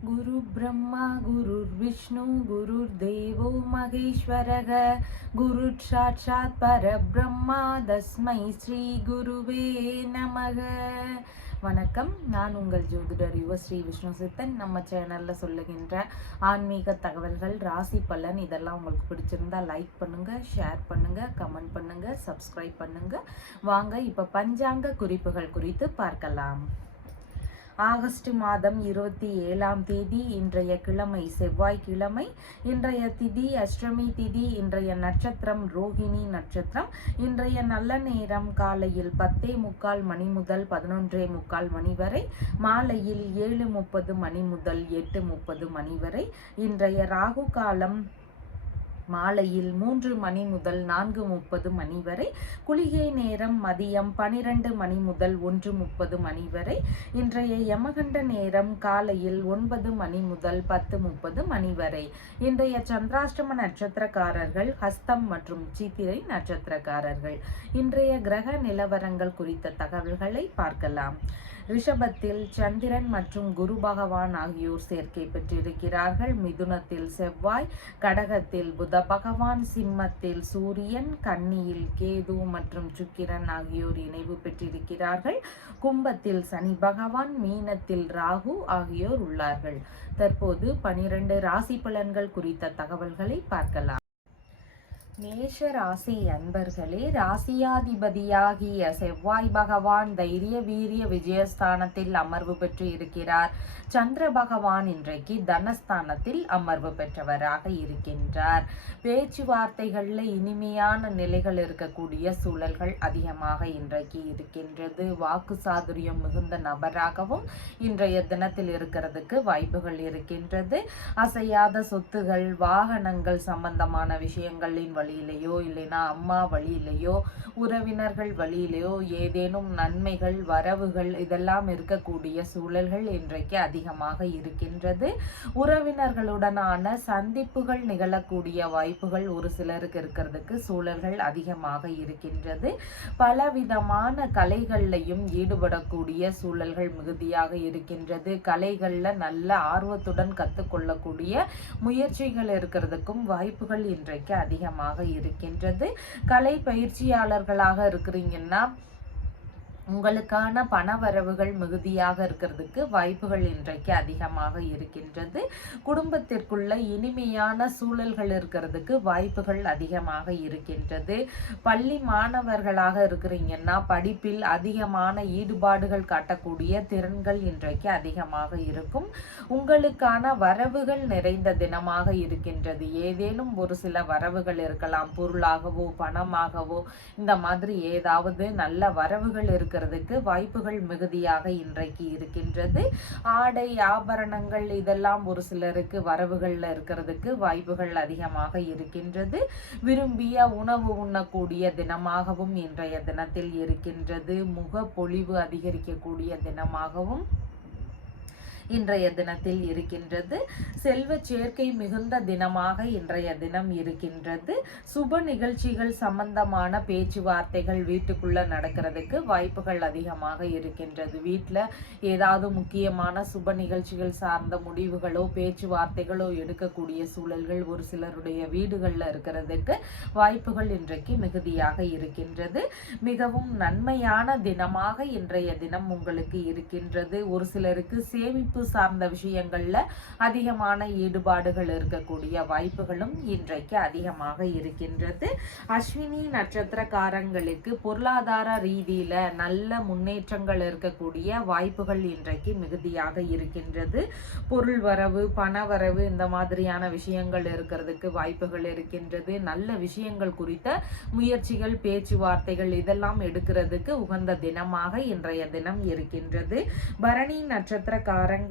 गुरु ब्रह्मा गुरुर्विष्णु गुरुर्देवो महेश्वरः गुरुः साक्षात् परब्रह्मा तस्मै ஸ்ரீ குருவே நமக. வணக்கம். நான் உங்கள் ஜோதிடர் யுவஸ்ரீ விஷ்ணு சித்தன். நம்ம சேனலில் சொல்லுகின்ற ஆன்மீக தகவல்கள், ராசி பலன் இதெல்லாம் உங்களுக்கு பிடிச்சிருந்தா லைக் பண்ணுங்கள், ஷேர் பண்ணுங்கள், கமெண்ட் பண்ணுங்கள், சப்ஸ்கிரைப் பண்ணுங்கள். வாங்க இப்போ பஞ்சாங்க குறிப்புகள் குறித்து பார்க்கலாம். ஆகஸ்ட் மாதம் 27ஆம் தேதி இன்றைய கிழமை செவ்வாய்க்கிழமை. இன்றைய திதி அஷ்டமி திதி. இன்றைய நட்சத்திரம் ரோஹிணி நட்சத்திரம். இன்றைய நல்ல நேரம் காலையில் 10:45 மணி முதல் 11:45 மணி வரை, மாலையில் 7:30 மணி முதல் 8:30 மணி வரை. இன்றைய ராகு காலம் மாலையில் 3 மணி முதல் 4:30 மணி வரை. குளிகை நேரம் மதியம் 12 மணி முதல் 1:30 மணி வரை. இன்றைய யமகண்ட நேரம் காலையில் 9 மணி முதல் 10:30 மணி வரை. இன்றைய சந்திராஷ்டம நட்சத்திரக்காரர்கள் ஹஸ்தம் மற்றும் சித்திரை நட்சத்திரக்காரர்கள். இன்றைய கிரக நிலவரங்கள் குறித்த தகவல்களை பார்க்கலாம். ரிஷபத்தில் சந்திரன் மற்றும் குரு பகவான் ஆகியோர் சேர்க்கை பெற்றிருக்கிறார்கள். மிதுனத்தில் செவ்வாய், கடகத்தில் புத பகவான், சிம்மத்தில் சூரியன், கன்னியில் கேது மற்றும் சுக்கிரன் ஆகியோர் இணைவு பெற்றிருக்கிறார்கள். கும்பத்தில் சனி பகவான், மீனத்தில் ராகு ஆகியோர் உள்ளார்கள். தற்போது 12 ராசி பலன்கள் குறித்த தகவல்களை பார்க்கலாம். மேஷ ராசி அன்பர்களே, ராசியாதிபதியாகிய செவ்வாய் பகவான் தைரிய வீரிய விஜயஸ்தானத்தில் அமர்வு பெற்று இருக்கிறார். சந்திர பகவான் இன்றைக்கு தனஸ்தானத்தில் அமர்வு பெற்றவராக இருக்கின்றார். பேச்சுவார்த்தைகளில் இனிமையான நிலைகள் இருக்கக்கூடிய சூழல்கள் அதிகமாக இன்றைக்கு இருக்கின்றது. வாக்கு சாதுரியம் மிகுந்த நபராகவும் இன்றைய தினத்தில் இருக்கிறதுக்கு வாய்ப்புகள் இருக்கின்றது. அசையாத சொத்துகள், வாகனங்கள் சம்பந்தமான விஷயங்களின் வழியிலையோ இல்லைனா அம்மா வழியிலையோ உறவினர்கள் வழியிலையோ ஏதேனும் நன்மைகள், வரவுகள் இதெல்லாம் இருக்கக்கூடிய சூழல்கள் இன்றைக்கு அதிகமாக இருக்கின்றது. உறவினர்களுடனான சந்திப்புகள் நிகழக்கூடிய வாய்ப்புகள் ஒரு சிலருக்கு இருக்கிறதுக்கு சூழல்கள் அதிகமாக இருக்கின்றது. பலவிதமான கலைகள்லையும் ஈடுபடக்கூடிய சூழல்கள் மிகுதியாக இருக்கின்றது. கலைகள்ல நல்ல ஆர்வத்துடன் கற்றுக்கொள்ளக்கூடிய முயற்சிகள் இருக்கிறதுக்கும் வாய்ப்புகள் இன்றைக்கு அதிகமாக இருக்கின்றது. கலை பயிற்சியாளர்களாக இருக்கிறீங்கன்னா உங்களுக்கான பண வரவுகள் மிகுதியாக இருக்கிறதுக்கு வாய்ப்புகள் இன்றைக்கு அதிகமாக இருக்கின்றது. குடும்பத்திற்குள்ள இனிமையான சூழல்கள் இருக்கிறதுக்கு வாய்ப்புகள் அதிகமாக இருக்கின்றது. பள்ளி மாணவர்களாக இருக்கிறீங்கன்னா படிப்பில் அதிகமான ஈடுபாடுகள் காட்டக்கூடிய திறன்கள் இன்றைக்கு அதிகமாக இருக்கும். உங்களுக்கான வரவுகள் நிறைந்த தினமாக இருக்கின்றது. ஏதேனும் ஒரு சில வரவுகள் இருக்கலாம், பொருளாகவோ பணமாகவோ இந்த மாதிரி ஏதாவது நல்ல வரவுகள் இருக்கிறதுக்கு வாய்ப்புகள் மிகுதியாக இன்றைக்கு இருக்கின்றது. ஆடை ஆபரணங்கள் இதெல்லாம் ஒரு சிலருக்கு வரவுகள்ல இருக்கிறதுக்கு வாய்ப்புகள் அதிகமாக இருக்கின்றது. விரும்பிய உணவு உண்ணக்கூடிய தினமாகவும் இன்றைய தினத்தில் இருக்கின்றது. முகப்பொலிவு அதிகரிக்கக்கூடிய தினமாகவும் இன்றைய தினத்தில் இருக்கின்றது. செல்வ சேர்க்கை மிகுந்த தினமாக இன்றைய தினம் இருக்கின்றது. சுப நிகழ்ச்சிகள் சம்பந்தமான பேச்சுவார்த்தைகள் வீட்டுக்குள்ள நடக்கிறதுக்கு வாய்ப்புகள் அதிகமாக இருக்கின்றது. வீட்டில் ஏதாவது முக்கியமான சுப நிகழ்ச்சிகள் சார்ந்த முடிவுகளோ பேச்சுவார்த்தைகளோ எடுக்கக்கூடிய சூழல்கள் ஒரு சிலருடைய வீடுகளில் இருக்கிறதுக்கு வாய்ப்புகள் இன்றைக்கு மிகுதியாக இருக்கின்றது. மிகவும் நன்மையான தினமாக இன்றைய தினம் உங்களுக்கு இருக்கின்றது. ஒரு சிலருக்கு சேமிப்பு சார்ந்த விஷயங்கள்ல அதிகமான ஈடுபாடுகள் இருக்கக்கூடிய வாய்ப்புகளும் இன்றைக்கு அதிகமாக இருக்கின்றது. அஸ்வினி நட்சத்திரக்காரங்களுக்கு பொருளாதார ரீதியில நல்ல முன்னேற்றங்கள் இருக்கக்கூடிய வாய்ப்புகள் இன்றைக்கு மிகுதியாக இருக்கின்றது. பொருள் வரவு, பண வரவு இந்த மாதிரியான விஷயங்கள் இருக்கிறதுக்கு வாய்ப்புகள் இருக்கின்றது. நல்ல விஷயங்கள் குறித்த முயற்சிகள், பேச்சுவார்த்தைகள் இதெல்லாம் எடுக்கிறதுக்கு உகந்த தினமாக இன்றைய தினம் இருக்கின்றது. பரணி நட்சத்திரக்காரங்க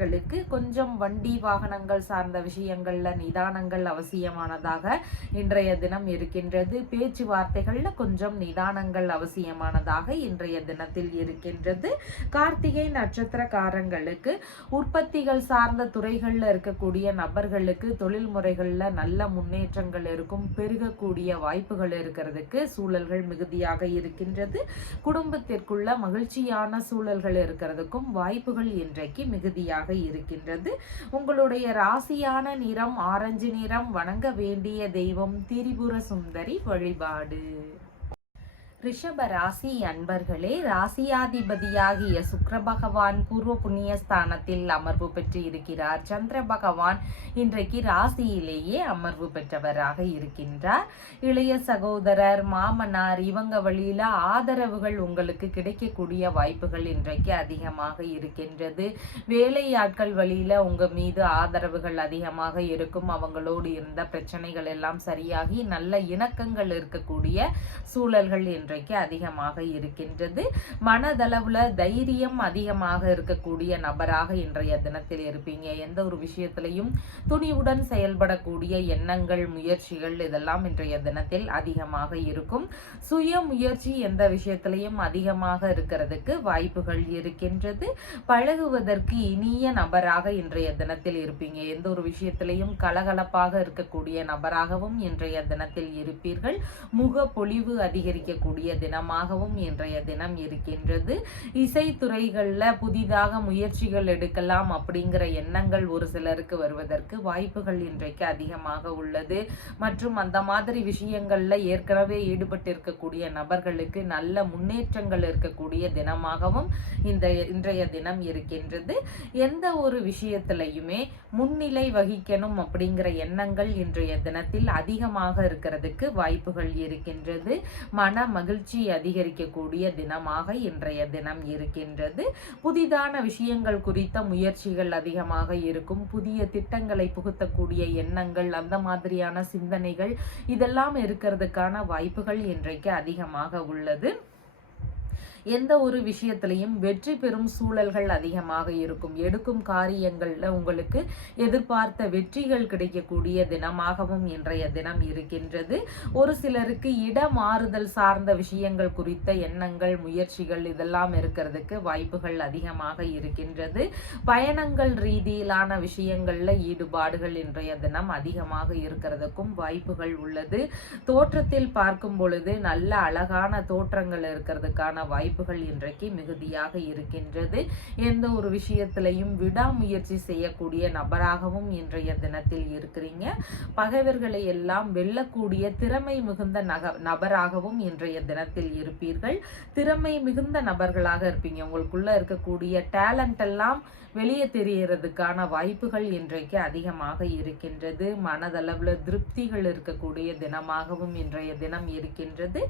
கொஞ்சம் வண்டி வாகனங்கள் சார்ந்த விஷயங்கள்ல நிதானங்கள் அவசியமானதாக இன்றைய தினம் இருக்கின்றது. பேச்சுவார்த்தைகள்ல கொஞ்சம் நிதானங்கள் அவசியமானதாக இன்றைய தினத்தில் இருக்கின்றது. கார்த்திகை நட்சத்திரக்காரங்களுக்கு உற்பத்திகள் சார்ந்த துறைகள்ல இருக்கக்கூடிய நபர்களுக்கு தொழில் முறைகள்ல நல்ல முன்னேற்றங்கள் இருக்கும். பெருகக்கூடிய வாய்ப்புகள் இருக்கிறதுக்கு சூழல்கள் மிகுதியாக இருக்கின்றது. குடும்பத்திற்குள்ள மகிழ்ச்சியான சூழல்கள் இருக்கிறதுக்கும் வாய்ப்புகள் இன்றைக்கு மிகுதியாக பெற்றவராக இருக்கின்றது. உங்களுடைய ராசியான நிறம் ஆரஞ்சு நிறம். வணங்க வேண்டிய தெய்வம் திரிபுர சுந்தரி வழிபாடு. ரிஷப ராசி அன்பர்களே, ராசியாதிபதியாகிய சுக்கிர பகவான் பூர்வ புண்ணிய ஸ்தானத்தில் அமர்வு பெற்று இருக்கிறார். சந்திர பகவான் இன்றைக்கு ராசியிலேயே அமர்வு பெற்றவராக இருக்கின்றார். இளைய சகோதரர், மாமனார் இவங்க வழியில ஆதரவுகள் உங்களுக்கு கிடைக்கக்கூடிய வாய்ப்புகள் இன்றைக்கு அதிகமாக இருக்கின்றது. வேலையாட்கள் வழியில உங்க மீது ஆதரவுகள் அதிகமாக இருக்கும். அவங்களோடு இருந்த பிரச்சனைகள் எல்லாம் சரியாகி நல்ல இணக்கங்கள் இருக்கக்கூடிய சூழல்கள் இன்றைக்கு அதிகமாக இருக்கின்றது. மனதளவுல தைரியம் அதிகமாக இருக்கக்கூடிய நபராக இன்றைய தினத்தில் இருப்பீங்க. எந்த ஒரு விஷயத்திலையும் துணிவுடன் செயல்படக்கூடிய எண்ணங்கள், முயற்சிகள் இதெல்லாம் இன்றைய தினத்தில் அதிகமாக இருக்கும். சுய முயற்சி எந்த விஷயத்திலையும் அதிகமாக இருக்கிறதுக்கு வாய்ப்புகள் இருக்கின்றது. பழகுவதற்கு இனிய நபராக இன்றைய தினத்தில் இருப்பீங்க. எந்த ஒரு விஷயத்திலையும் கலகலப்பாக இருக்கக்கூடிய நபராகவும் இன்றைய தினத்தில் இருப்பீர்கள். முக பொலிவு அதிகரிக்கக்கூடிய தினமாகவும் இன்றைய தினம் இருக்கின்றது. இசைத்துறைகள்ல புதிதாக முயற்சிகள் எடுக்கலாம் அப்படிங்கிற எண்ணங்கள் ஒரு சிலருக்கு வருவதற்கு வாய்ப்புகள் இன்றைக்கு அதிகமாக உள்ளது. மற்றும் அந்த மாதிரி விஷயங்கள்ல ஏற்கனவே ஈடுபட்டிருக்கக்கூடிய நபர்களுக்கு நல்ல முன்னேற்றங்கள் இருக்கக்கூடிய தினமாகவும் இன்றைய தினம் இருக்கின்றது. எந்த ஒரு விஷயத்திலையுமே முன்னிலை வகிக்கணும் அப்படிங்கிற எண்ணங்கள் இன்றைய தினத்தில் அதிகமாக இருக்கிறதுக்கு வாய்ப்புகள் இருக்கின்றது. மன மகிழ்ச்சி அதிகரிக்கக்கூடிய தினமாக இன்றைய தினம் இருக்கின்றது. புதிதான விஷயங்கள் குறித்த முயற்சிகள் அதிகமாக இருக்கும். புதிய திட்டங்களை புகுத்தக்கூடிய எண்ணங்கள், அந்த மாதிரியான சிந்தனைகள் இதெல்லாம் இருக்கிறதுக்கான வாய்ப்புகள் இன்றைக்கு அதிகமாக உள்ளது. எந்த ஒரு விஷயத்திலையும் வெற்றி பெறும் சூழல்கள் அதிகமாக இருக்கும். எடுக்கும் காரியங்கள்ல உங்களுக்கு எதிர்பார்த்த வெற்றிகள் கிடைக்கக்கூடிய தினமாகவும் இன்றைய தினம் இருக்கின்றது. ஒரு சிலருக்கு இடமாறுதல் சார்ந்த விஷயங்கள் குறித்த எண்ணங்கள், முயற்சிகள் இதெல்லாம் இருக்கிறதுக்கு வாய்ப்புகள் அதிகமாக இருக்கின்றது. பயணங்கள் ரீதியிலான விஷயங்கள்ல ஈடுபாடுகள் இன்றைய தினம் அதிகமாக இருக்கிறதுக்கும் வாய்ப்புகள் உள்ளது. தோற்றத்தில் பார்க்கும் பொழுது நல்ல அழகான தோற்றங்கள் இருக்கிறதுக்கான வாய்ப்புகள் இன்றைக்கு மிகுதியாக இருக்கின்றது. எந்த ஒரு விஷயத்திலையும் விடாமுயற்சி செய்யக்கூடிய நபராகவும் இன்றைய தினத்தில் இருக்கிறீங்க. பகைவர்களை எல்லாம் வெல்லக்கூடிய திறமை மிகுந்த நபராகவும் இன்றைய தினத்தில் இருப்பீர்கள். திறமை மிகுந்த நபர்களாக இருப்பீங்க. உங்களுக்குள்ள இருக்கக்கூடிய டேலண்ட் எல்லாம் வெளியே தெரியறதுக்கான வாய்ப்புகள் இன்றைக்கு அதிகமாக இருக்கின்றது. மனதளவுல திருப்திகள் இருக்கக்கூடிய தினமாகவும் இன்றைய தினம் இருக்கின்றது.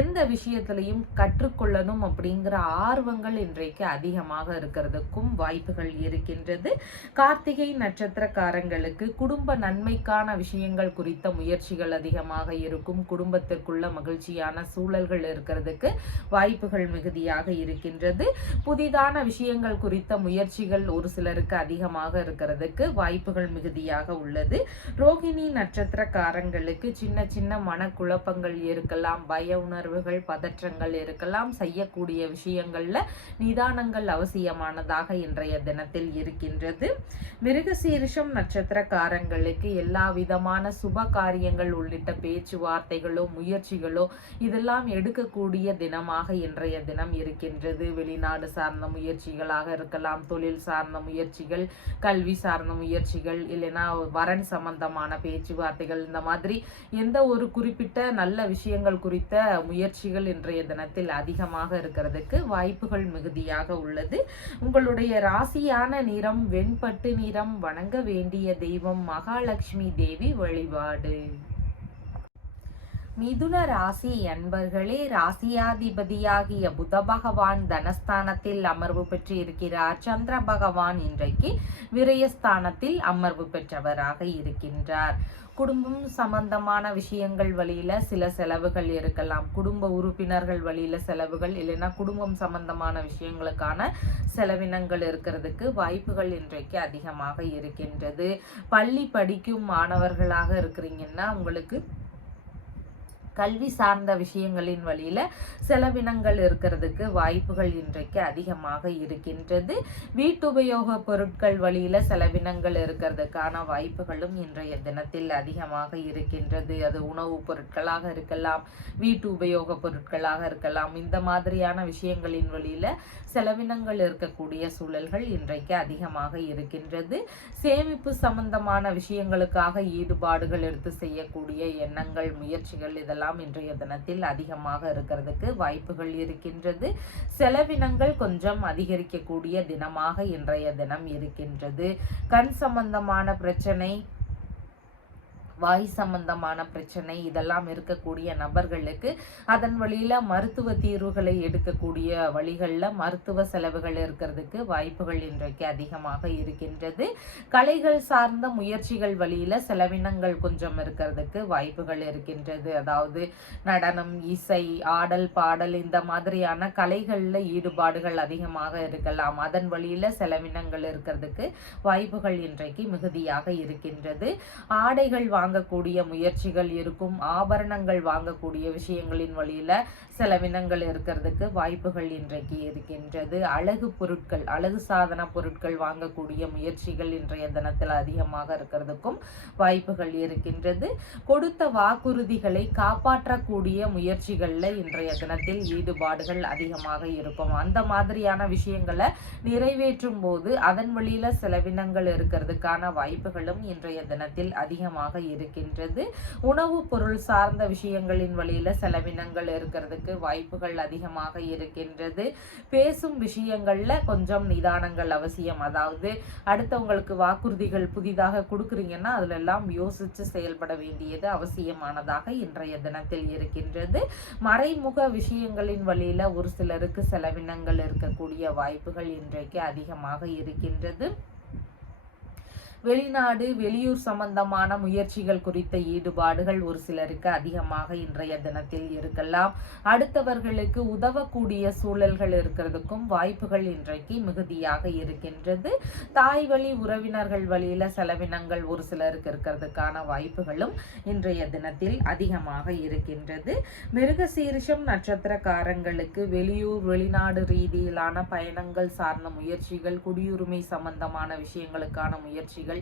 எந்த விஷயத்திலையும் கற்றுக்கொள்ளணும் அப்படிங்கிற ஆர்வங்கள் இன்றைக்கு அதிகமாக இருக்கிறதுக்கும் வாய்ப்புகள் இருக்கின்றது. கார்த்திகை நட்சத்திரக்காரங்களுக்கு குடும்ப நன்மைக்கான விஷயங்கள் குறித்த முயற்சிகள் அதிகமாக இருக்கும். குடும்பத்திற்குள்ள மகிழ்ச்சியான சூழல்கள் இருக்கிறதுக்கு வாய்ப்புகள் மிகுதியாக இருக்கின்றது. புதிதான விஷயங்கள் குறித்த முயற்சிகள் ஒரு சிலருக்கு அதிகமாக இருக்கிறதுக்கு வாய்ப்புகள் மிகுதியாக உள்ளது. ரோகிணி நட்சத்திரக்காரங்களுக்கு சின்ன சின்ன மனக்குழப்பங்கள் இருக்கலாம். பய உணர்வுகள், பதற்றங்கள் இருக்கலாம். செய்யக்கூடிய விஷயங்கள்ல நிதானங்கள் அவசியமானதாக இன்றைய தினத்தில் இருக்கின்றது. மிருகசீரிஷம் நட்சத்திரக்காரங்களுக்கு எல்லா விதமான சுப காரியங்கள் உள்ளிட்ட பேச்சுவார்த்தைகளோ முயற்சிகளோ இதெல்லாம் எடுக்கக்கூடிய தினமாக இன்றைய தினம் இருக்கின்றது. வெளிநாடு சார்ந்த முயற்சிகளாக இருக்கலாம், தொழில் சார்ந்த முயற்சிகள், கல்வி சார்ந்த முயற்சிகள், இல்லைன்னா வரன் சம்பந்தமான பேச்சுவார்த்தைகள், இந்த மாதிரி எந்த ஒரு குறிப்பிட்ட நல்ல விஷயங்கள் குறித்த முயற்சிகள் இன்றைய தினத்தில் அதிகமாக இருக்கிறதுக்கு வாய்ப்புகள் மிகுதியாக உள்ளது. உங்களுடைய ராசியான நிறம் வெண்பட்டு நிறம். வணங்க வேண்டிய தெய்வம் மகாலட்சுமி தேவி வழிபாடு. மிதுன ராசி அன்பர்களே, ராசியாதிபதியாகிய புத பகவான் தனஸ்தானத்தில் அமர்வு பெற்று இருக்கிறார். சந்திர பகவான் இன்றைக்கு விரயஸ்தானத்தில் அமர்வு பெற்றவராக இருக்கின்றார். குடும்பம் சம்பந்தமான விஷயங்கள் வழியில சில செலவுகள் இருக்கலாம். குடும்ப உறுப்பினர்கள் வழியில செலவுகள், இல்லைன்னா குடும்பம் சம்பந்தமான விஷயங்களுக்கான செலவினங்கள் இருக்கிறதுக்கு வாய்ப்புகள் இன்றைக்கு அதிகமாக இருக்கின்றது. பள்ளி படிக்கும் மாணவர்களாக இருக்கிறீங்கன்னா உங்களுக்கு கல்வி சார்ந்த விஷயங்களின் வழியில செலவினங்கள் இருக்கிறதுக்கு வாய்ப்புகள் இன்றைக்கு அதிகமாக இருக்கின்றது. வீட்டுபயோக பொருட்கள் வழியில செலவினங்கள் இருக்கிறதுக்கான வாய்ப்புகளும் இன்றைய தினத்தில் அதிகமாக இருக்கின்றது. அது உணவுப் பொருட்களாக இருக்கலாம், வீட்டு உபயோக பொருட்களாக இருக்கலாம். இந்த மாதிரியான விஷயங்களின் வழியில செலவினங்கள் இருக்கக்கூடிய சூழல்கள் இன்றைக்கு அதிகமாக இருக்கின்றது. சேமிப்பு சம்பந்தமான விஷயங்களுக்காக ஈடுபாடுகள் எடுத்து செய்யக்கூடிய எண்ணங்கள், முயற்சிகள் இதெல்லாம் இன்றைய தினத்தில் அதிகமாக இருக்கிறதுக்கு வாய்ப்புகள் இருக்கின்றது. செலவினங்கள் கொஞ்சம் அதிகரிக்கக்கூடிய தினமாக இன்றைய தினம் இருக்கின்றது. கண் சம்பந்தமான பிரச்சனை, வாய் சம்பந்தமான பிரச்சனை இதெல்லாம் இருக்கக்கூடிய நபர்களுக்கு அதன் வழியில மருத்துவ தீர்வுகளை எடுக்கக்கூடிய வழிகளில் மருத்துவ செலவுகள் இருக்கிறதுக்கு வாய்ப்புகள் இன்றைக்கு அதிகமாக இருக்கின்றது. கலைகள் சார்ந்த முயற்சிகள் வழியில செலவினங்கள் கொஞ்சம் இருக்கிறதுக்கு வாய்ப்புகள் இருக்கின்றது. அதாவது நடனம், இசை, ஆடல், பாடல் இந்த மாதிரியான கலைகளில் ஈடுபாடுகள் அதிகமாக இருக்கலாம். அதன் வழியில செலவினங்கள் இருக்கிறதுக்கு வாய்ப்புகள் இன்றைக்கு மிகுதியாக இருக்கின்றது. ஆடைகள் வாங்கக்கூடிய முயற்சிகள் இருக்கும். ஆபரணங்கள் வாங்கக்கூடிய விஷயங்களின் வழியில செலவினங்கள் இருக்கிறதுக்கு வாய்ப்புகள் இன்றைக்கு இருக்கின்றது. அழகு பொருட்கள், அழகு சாதன பொருட்கள் வாங்கக்கூடிய முயற்சிகள் இன்றைய தினத்தில் அதிகமாக இருக்கிறதுக்கும் வாய்ப்புகள் இருக்கின்றது. கொடுத்த வாக்குறுதிகளை காப்பாற்றக்கூடிய முயற்சிகள்ல இன்றைய தினத்தில் ஈடுபாடுகள் அதிகமாக இருக்கும். அந்த மாதிரியான விஷயங்களை நிறைவேற்றும் போது அதன் வழியில செலவினங்கள் இருக்கிறதுக்கான வாய்ப்புகளும் இன்றைய தினத்தில் அதிகமாக இருக்கின்றது. உணவு பொருள் சார்ந்த விஷயங்களின் வழியில செலவினங்கள் இருக்கிறதுக்கு வாய்ப்புகள் அதிகமாக இருக்கின்றது. பேசும் விஷயங்கள்ல கொஞ்சம் நிதானங்கள் அவசியம். அதாவது அடுத்தவங்களுக்கு வாக்குறுதிகள் புதிதாக கொடுக்குறீங்கன்னா அதுல எல்லாம் யோசிச்சு செயல்பட வேண்டியது அவசியமானதாக இன்றைய தினத்தில் இருக்கின்றது. மறைமுக விஷயங்களின் வழியில ஒரு சிலருக்கு செலவினங்கள் இருக்கக்கூடிய வாய்ப்புகள் இன்றைக்கு அதிகமாக இருக்கின்றது. வெளிநாடு, வெளியூர் சம்பந்தமான முயற்சிகள் குறித்த ஈடுபாடுகள் ஒரு சிலருக்கு அதிகமாக இன்றைய தினத்தில் இருக்கலாம். அடுத்தவர்களுக்கு உதவக்கூடிய சூழல்கள் இருக்கிறதுக்கும் வாய்ப்புகள் இன்றைக்கு மிகுதியாக இருக்கின்றது. தாய் வழி உறவினர்கள் வழியில செலவினங்கள் ஒரு சிலருக்கு இருக்கிறதுக்கான வாய்ப்புகளும் இன்றைய தினத்தில் அதிகமாக இருக்கின்றது. மிருகசீரிஷம் நட்சத்திரக்காரங்களுக்கு வெளியூர், வெளிநாடு ரீதியிலான பயணங்கள் சார்ந்த முயற்சிகள், குடியுரிமை சம்பந்தமான விஷயங்களுக்கான முயற்சிகள்,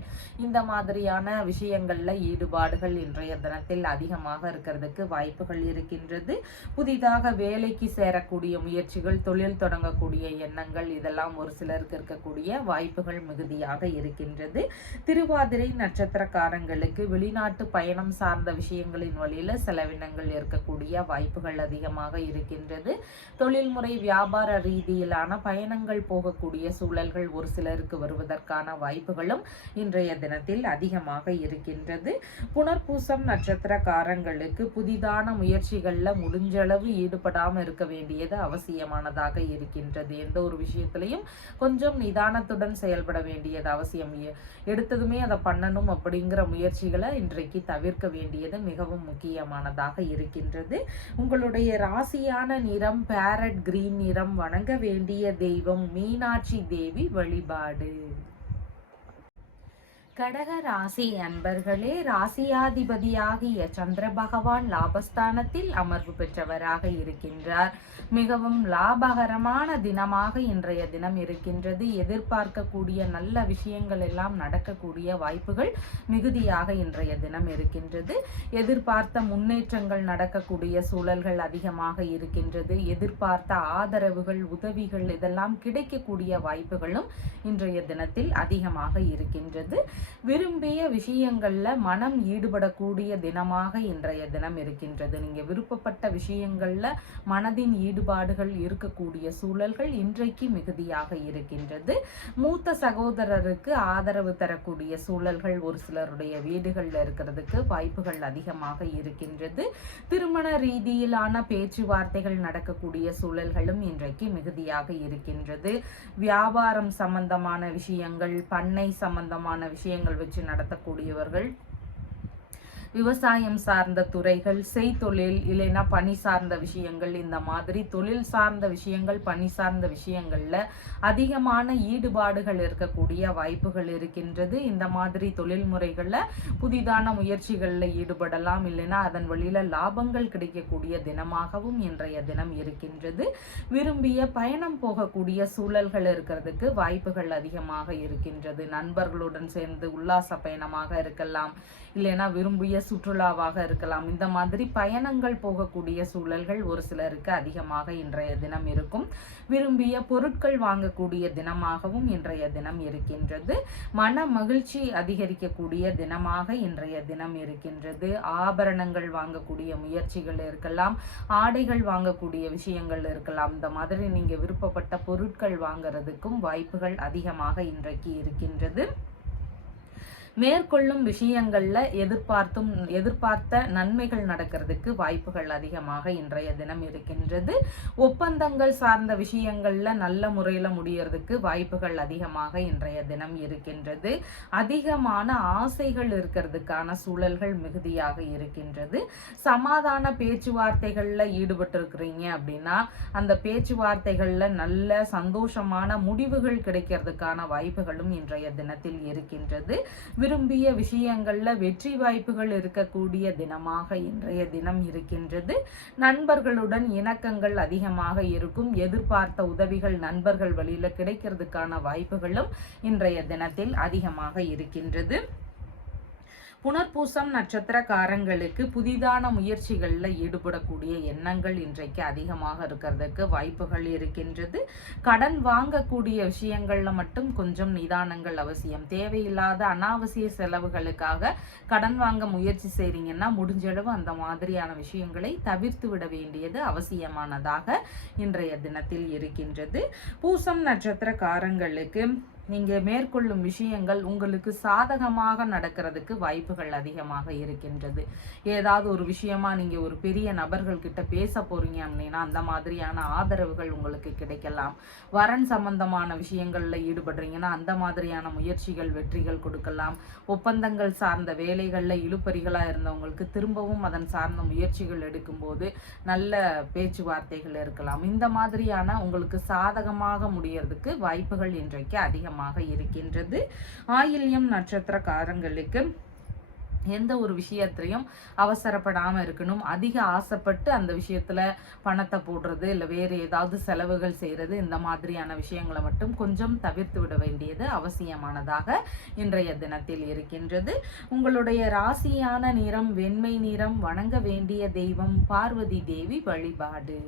இந்த மாதிரியான விஷயங்கள்ல ஈடுபாடுகள் இன்றைய தினத்தில் அதிகமாக இருக்கிறதுக்கு வாய்ப்புகள் இருக்கின்றது. புதிதாக வேலைக்கு சேரக்கூடிய முயற்சிகள், தொழில் தொடங்கக்கூடிய எண்ணங்கள் இதெல்லாம் ஒரு சிலருக்கு இருக்கக்கூடிய வாய்ப்புகள் மிகுதியாக இருக்கின்றது. திருவாதிரை நட்சத்திரக்காரங்களுக்கு வெளிநாட்டு பயணம் சார்ந்த விஷயங்களின் வழியில செலவினங்கள் இருக்கக்கூடிய வாய்ப்புகள் அதிகமாக இருக்கின்றது. தொழில்முறை வியாபார ரீதியிலான பயணங்கள் போகக்கூடிய சூழல்கள் ஒரு சிலருக்கு வருவதற்கான வாய்ப்புகளும் இன்றைய தினத்தில் அதிகமாக இருக்கின்றது. புனர்பூசம் நட்சத்திரக்காரங்களுக்கு புதிதான முயற்சிகள்ல முடிஞ்சளவு ஈடுபடாம இருக்க வேண்டியது அவசியமானதாக இருக்கின்றது. எந்த ஒரு விஷயத்திலையும் கொஞ்சம் நிதானத்துடன் செயல்பட வேண்டியது அவசியம். எடுத்ததுமே அதை பண்ணணும் அப்படிங்கிற முயற்சிகளை இன்றைக்கு தவிர்க்க வேண்டியது மிகவும் முக்கியமானதாக இருக்கின்றது. உங்களுடைய ராசியான நிறம் பேரட் கிரீன் நிறம். வணங்க வேண்டிய தெய்வம் மீனாட்சி தேவி வழிபாடு. கடக ராசி அன்பர்களே, ராசியாதிபதியாகிய சந்திர பகவான் லாபஸ்தானத்தில் அமர்வு பெற்றவராக இருக்கின்றார். மிகவும் லாபகரமான தினமாக இன்றைய தினம் இருக்கின்றது. எதிர்பார்க்கக்கூடிய நல்ல விஷயங்கள் எல்லாம் நடக்கக்கூடிய வாய்ப்புகள் மிகுதியாக இன்றைய தினம் இருக்கின்றது. எதிர்பார்த்த முன்னேற்றங்கள் நடக்கக்கூடிய சூழல்கள் அதிகமாக இருக்கின்றது. எதிர்பார்த்த ஆதரவுகள், உதவிகள் இதெல்லாம் கிடைக்கக்கூடிய வாய்ப்புகளும் இன்றைய தினத்தில் அதிகமாக இருக்கின்றது. விரும்பிய விஷயங்கள்ல மனம் ஈடுபடக்கூடிய தினமாக இன்றைய தினம் இருக்கின்றது. நீங்க விருப்பப்பட்ட விஷயங்கள்ல மனதின் ஈடுபாடுகள் இருக்கக்கூடிய சூழல்கள் இன்றைக்கு மிகுதியாக இருக்கின்றது. மூத்த சகோதரருக்கு ஆதரவு தரக்கூடிய சூழல்கள் ஒரு சிலருடைய வீடுகள்ல இருக்கிறதுக்கு வாய்ப்புகள் அதிகமாக இருக்கின்றது. திருமண ரீதியிலான பேச்சுவார்த்தைகள் நடக்கக்கூடிய சூழல்களும் இன்றைக்கு மிகுதியாக இருக்கின்றது. வியாபாரம் சம்பந்தமான விஷயங்கள், பண்ணை சம்பந்தமான விஷயங்கள் வச்சு நடத்தக்கூடியவர்கள் விவசாயம் சார்ந்த துறைகள், செய்தொழில் இல்லைன்னா பணி சார்ந்த விஷயங்கள், இந்த மாதிரி தொழில் சார்ந்த விஷயங்கள், பணி சார்ந்த விஷயங்கள்ல அதிகமான ஈடுபாடுகள் இருக்கக்கூடிய வாய்ப்புகள் இருக்கின்றது. இந்த மாதிரி தொழில் முறைகள்ல புதிதான முயற்சிகள்ல ஈடுபடலாம். இல்லைன்னா அதன் வழியில லாபங்கள் கிடைக்கக்கூடிய தினமாகவும் இன்றைய தினம் இருக்கின்றது. விரும்பிய பயணம் போகக்கூடிய சூழல்கள் இருக்கிறதுக்கு வாய்ப்புகள் அதிகமாக இருக்கின்றது. நண்பர்களுடன் சேர்ந்து உல்லாச பயணமாக இருக்கலாம், இல்லைன்னா விரும்பிய சுற்றுலாவாக இருக்கலாம். இந்த மாதிரி பயணங்கள் போகக்கூடிய சூழல்கள் ஒரு சிலருக்கு அதிகமாக இன்றைய தினம் இருக்கும். விரும்பிய பொருட்கள் வாங்கக்கூடிய தினமாகவும் இன்றைய தினம் இருக்கின்றது. மன மகிழ்ச்சி அதிகரிக்கக்கூடிய தினமாக இன்றைய தினம் இருக்கின்றது. ஆபரணங்கள் வாங்கக்கூடிய முயற்சிகள் இருக்கலாம், ஆடைகள் வாங்கக்கூடிய விஷயங்கள் இருக்கலாம். இந்த மாதிரி நீங்க விருப்பப்பட்ட பொருட்கள் வாங்குறதுக்கும் வாய்ப்புகள் அதிகமாக இன்றைக்கு இருக்கின்றது. மேற்கொள்ளும் விஷயங்கள்ல எதிர்பார்த்த நன்மைகள் நடக்கிறதுக்கு வாய்ப்புகள் அதிகமாக இன்றைய தினம் இருக்கின்றது. ஒப்பந்தங்கள் சார்ந்த விஷயங்கள்ல நல்ல முறையில முடியறதுக்கு வாய்ப்புகள் அதிகமாக இன்றைய தினம் இருக்கின்றது. அதிகமான ஆசைகள் இருக்கிறதுக்கான சூழல்கள் மிகுதியாக இருக்கின்றது. சமாதான பேச்சுவார்த்தைகள்ல ஈடுபட்டு இருக்கிறீங்க அப்படின்னா அந்த பேச்சுவார்த்தைகள்ல நல்ல சந்தோஷமான முடிவுகள் கிடைக்கிறதுக்கான வாய்ப்புகளும் இன்றைய தினத்தில் இருக்கின்றது. விரும்பிய விஷயங்கள்ல வெற்றி வாய்ப்புகள் இருக்கக்கூடிய தினமாக இன்றைய தினம் இருக்கின்றது. நண்பர்களுடன் இணக்கங்கள் அதிகமாக இருக்கும். எதிர்பார்த்த உதவிகள் நண்பர்கள் வழியில கிடைக்கிறதுக்கான வாய்ப்புகளும் இன்றைய தினத்தில் அதிகமாக இருக்கின்றது. புனர்பூசம் நட்சத்திரக்காரங்களுக்கு புதிதான முயற்சிகளில் ஈடுபடக்கூடிய எண்ணங்கள் இன்றைக்கு அதிகமாக இருக்கிறதுக்கு வாய்ப்புகள் இருக்கின்றது. கடன் வாங்கக்கூடிய விஷயங்கள்ல மட்டும் கொஞ்சம் நிதானங்கள் அவசியம். தேவையில்லாத அனாவசிய செலவுகளுக்காக கடன் வாங்க முயற்சி செய்றீங்கன்னா முடிஞ்சளவு அந்த மாதிரியான விஷயங்களை தவிர்த்து விட வேண்டியது அவசியமானதாக இன்றைய தினத்தில் இருக்கின்றது. பூசம் நட்சத்திரக்காரங்களுக்கு நீங்க மேற்கொள்ளும் விஷயங்கள் உங்களுக்கு சாதகமாக நடக்கிறதுக்கு வாய்ப்புகள் அதிகமாக இருக்கின்றது. ஏதாவது ஒரு விஷயமா நீங்க ஒரு பெரிய நபர்கள் கிட்ட பேச போறீங்க அப்படின்னா அந்த மாதிரியான ஆதரவுகள் உங்களுக்கு கிடைக்கலாம். வரன் சம்பந்தமான விஷயங்கள்ல ஈடுபடுறீங்கன்னா அந்த மாதிரியான முயற்சிகள் வெற்றிகள் கொடுக்கலாம். ஒப்பந்தங்கள் சார்ந்த வேலைகள்ல இழுபறிகளா இருந்தவங்களுக்கு திரும்பவும் அதன் சார்ந்த முயற்சிகள் எடுக்கும்போது நல்ல பேச்சுவார்த்தைகள் இருக்கலாம். இந்த மாதிரியான உங்களுக்கு சாதகமாக முடியறதுக்கு வாய்ப்புகள் இன்றைக்கு அதிகமாக இருக்கின்றது. ஆயில்யம் நட்சத்திரக்காரங்களுக்கு எந்த ஒரு விஷயத்திலையும் அவசரப்படாம இருக்கணும். அதிக ஆசைப்பட்டு அந்த விஷயத்துல பணத்தை போடுறது இல்ல வேறு ஏதாவது செலவுகள் செய்யறது இந்த மாதிரியான விஷயங்களை மட்டும் கொஞ்சம் தவிர்த்து விட வேண்டியது அவசியமானதாக இன்றைய தினத்தில் இருக்கின்றது. உங்களுடைய ராசியான நிறம் வெண்மை நிறம். வணங்க வேண்டிய தெய்வம் பார்வதி தேவி வழிபாடு.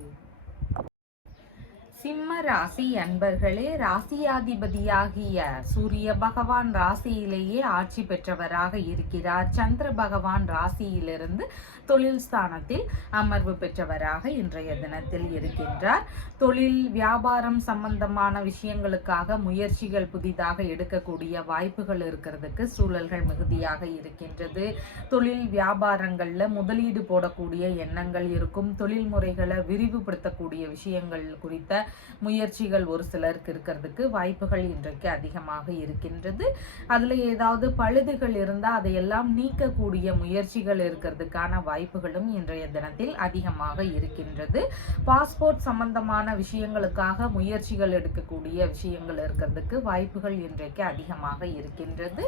சிம்ம ராசி அன்பர்களே, ராசியாதிபதியாகிய சூரிய பகவான் ராசியிலேயே ஆட்சி பெற்றவராக இருக்கிறார். சந்திர பகவான் ராசியிலிருந்து தொழில் ஸ்தானத்தில் அமர்வு பெற்றவராக இன்றைய தினத்தில் இருக்கின்றார். தொழில் வியாபாரம் சம்பந்தமான விஷயங்களுக்காக முயற்சிகள் புதிதாக எடுக்கக்கூடிய வாய்ப்புகள் இருக்கிறதுக்கு சூழல்கள் மிகுதியாக இருக்கின்றது. தொழில் வியாபாரங்கள்ல முதலீடு போடக்கூடிய எண்ணங்கள் இருக்கும். தொழில் முறைகளை விரிவுபடுத்தக்கூடிய விஷயங்கள் குறித்த முயற்சிகள் ஒரு சிலருக்கு இருக்கிறதுக்கு வாய்ப்புகள் இன்றைக்கு அதிகமாக இருக்கின்றது. அதுல ஏதாவது பழுதுகள் இருந்தா அதையெல்லாம் நீக்கக்கூடிய முயற்சிகள் இருக்கிறதுக்கான வாய்ப்புகளும் இன்றைய தினத்தில் அதிகமாக இருக்கின்றது. பாஸ்போர்ட் சம்பந்தமான விஷயங்களுக்காக முயற்சிகள் எடுக்கக்கூடிய விஷயங்கள் இருக்கிறதுக்கு வாய்ப்புகள் இன்றைக்கு அதிகமாக இருக்கின்றது.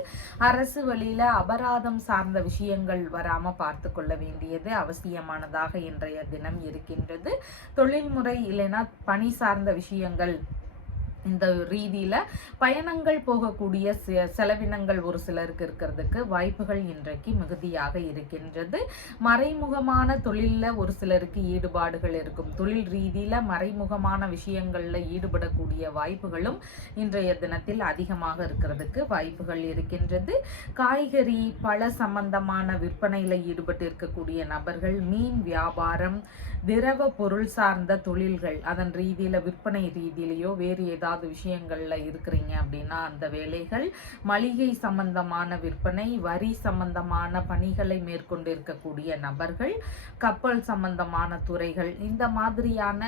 அரசு வழியில அபராதம் சார்ந்த விஷயங்கள் வராம பார்த்து கொள்ள வேண்டியது அவசியமானதாக இன்றைய தினம் இருக்கின்றது. தொழில்முறை இல்லைன்னா பணி சார்ந்த விஷயங்கள் இந்த ரீதியில பயணங்கள் போகக்கூடிய செலவினங்கள் ஒரு சிலருக்கு இருக்கிறதுக்கு வாய்ப்புகள் இன்றைக்கு மிகுதியாக இருக்கின்றது. மறைமுகமான தொழில்ல ஒரு சிலருக்கு ஈடுபாடுகள் இருக்கும். தொழில் ரீதியில மறைமுகமான விஷயங்கள்ல ஈடுபடக்கூடிய வாய்ப்புகளும் இன்றைய தினத்தில் அதிகமாக இருக்கிறதுக்கு வாய்ப்புகள் இருக்கின்றது. காய்கறி பழ சம்பந்தமான விற்பனையில ஈடுபட்டு இருக்கக்கூடிய நபர்கள், மீன் வியாபாரம், திரவ பொருள் சார்ந்த தொழில்கள் அதன் ரீதியில விற்பனை ரீதியிலையோ வேறு ஏதாவது விஷயங்கள்ல இருக்கிறீங்க அப்படின்னா அந்த வேலைகள், மளிகை சம்பந்தமான விற்பனை, வரி சம்பந்தமான பணிகளை மேற்கொண்டு இருக்கக்கூடிய நபர்கள், கப்பல் சம்பந்தமான துறைகள், இந்த மாதிரியான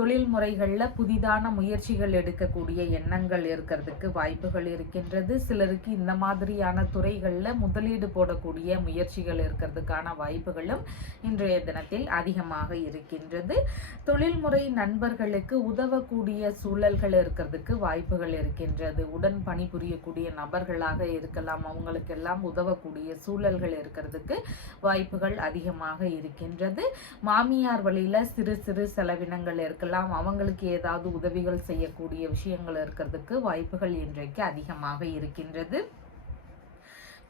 தொழில் முறைகளில் புதிதான முயற்சிகள் எடுக்கக்கூடிய எண்ணங்கள் இருக்கிறதுக்கு வாய்ப்புகள் இருக்கின்றது. சிலருக்கு இந்த மாதிரியான துறைகளில் முதலீடு போடக்கூடிய முயற்சிகள் இருக்கிறதுக்கான வாய்ப்புகளும் இன்றைய தினத்தில் அதிகமாக இருக்கின்றது. தொழில்முறை நண்பர்களுக்கு உதவக்கூடிய சூழல்கள் இருக்கிறதுக்கு வாய்ப்புகள் இருக்கின்றது. உடன் பணிபுரியக்கூடிய நபர்களாக இருக்கலாம், அவங்களுக்கெல்லாம் உதவக்கூடிய சூழல்கள் இருக்கிறதுக்கு வாய்ப்புகள் அதிகமாக இருக்கின்றது. மாமியார் வழியில சிறு சிறு செலவினங்கள் இருக்கலாம், அவங்களுக்கு ஏதாவது உதவிகள் செய்யக்கூடிய விஷயங்கள் இருக்கிறதுக்கு வாய்ப்புகள் இன்றைக்கு அதிகமாக இருக்கின்றது.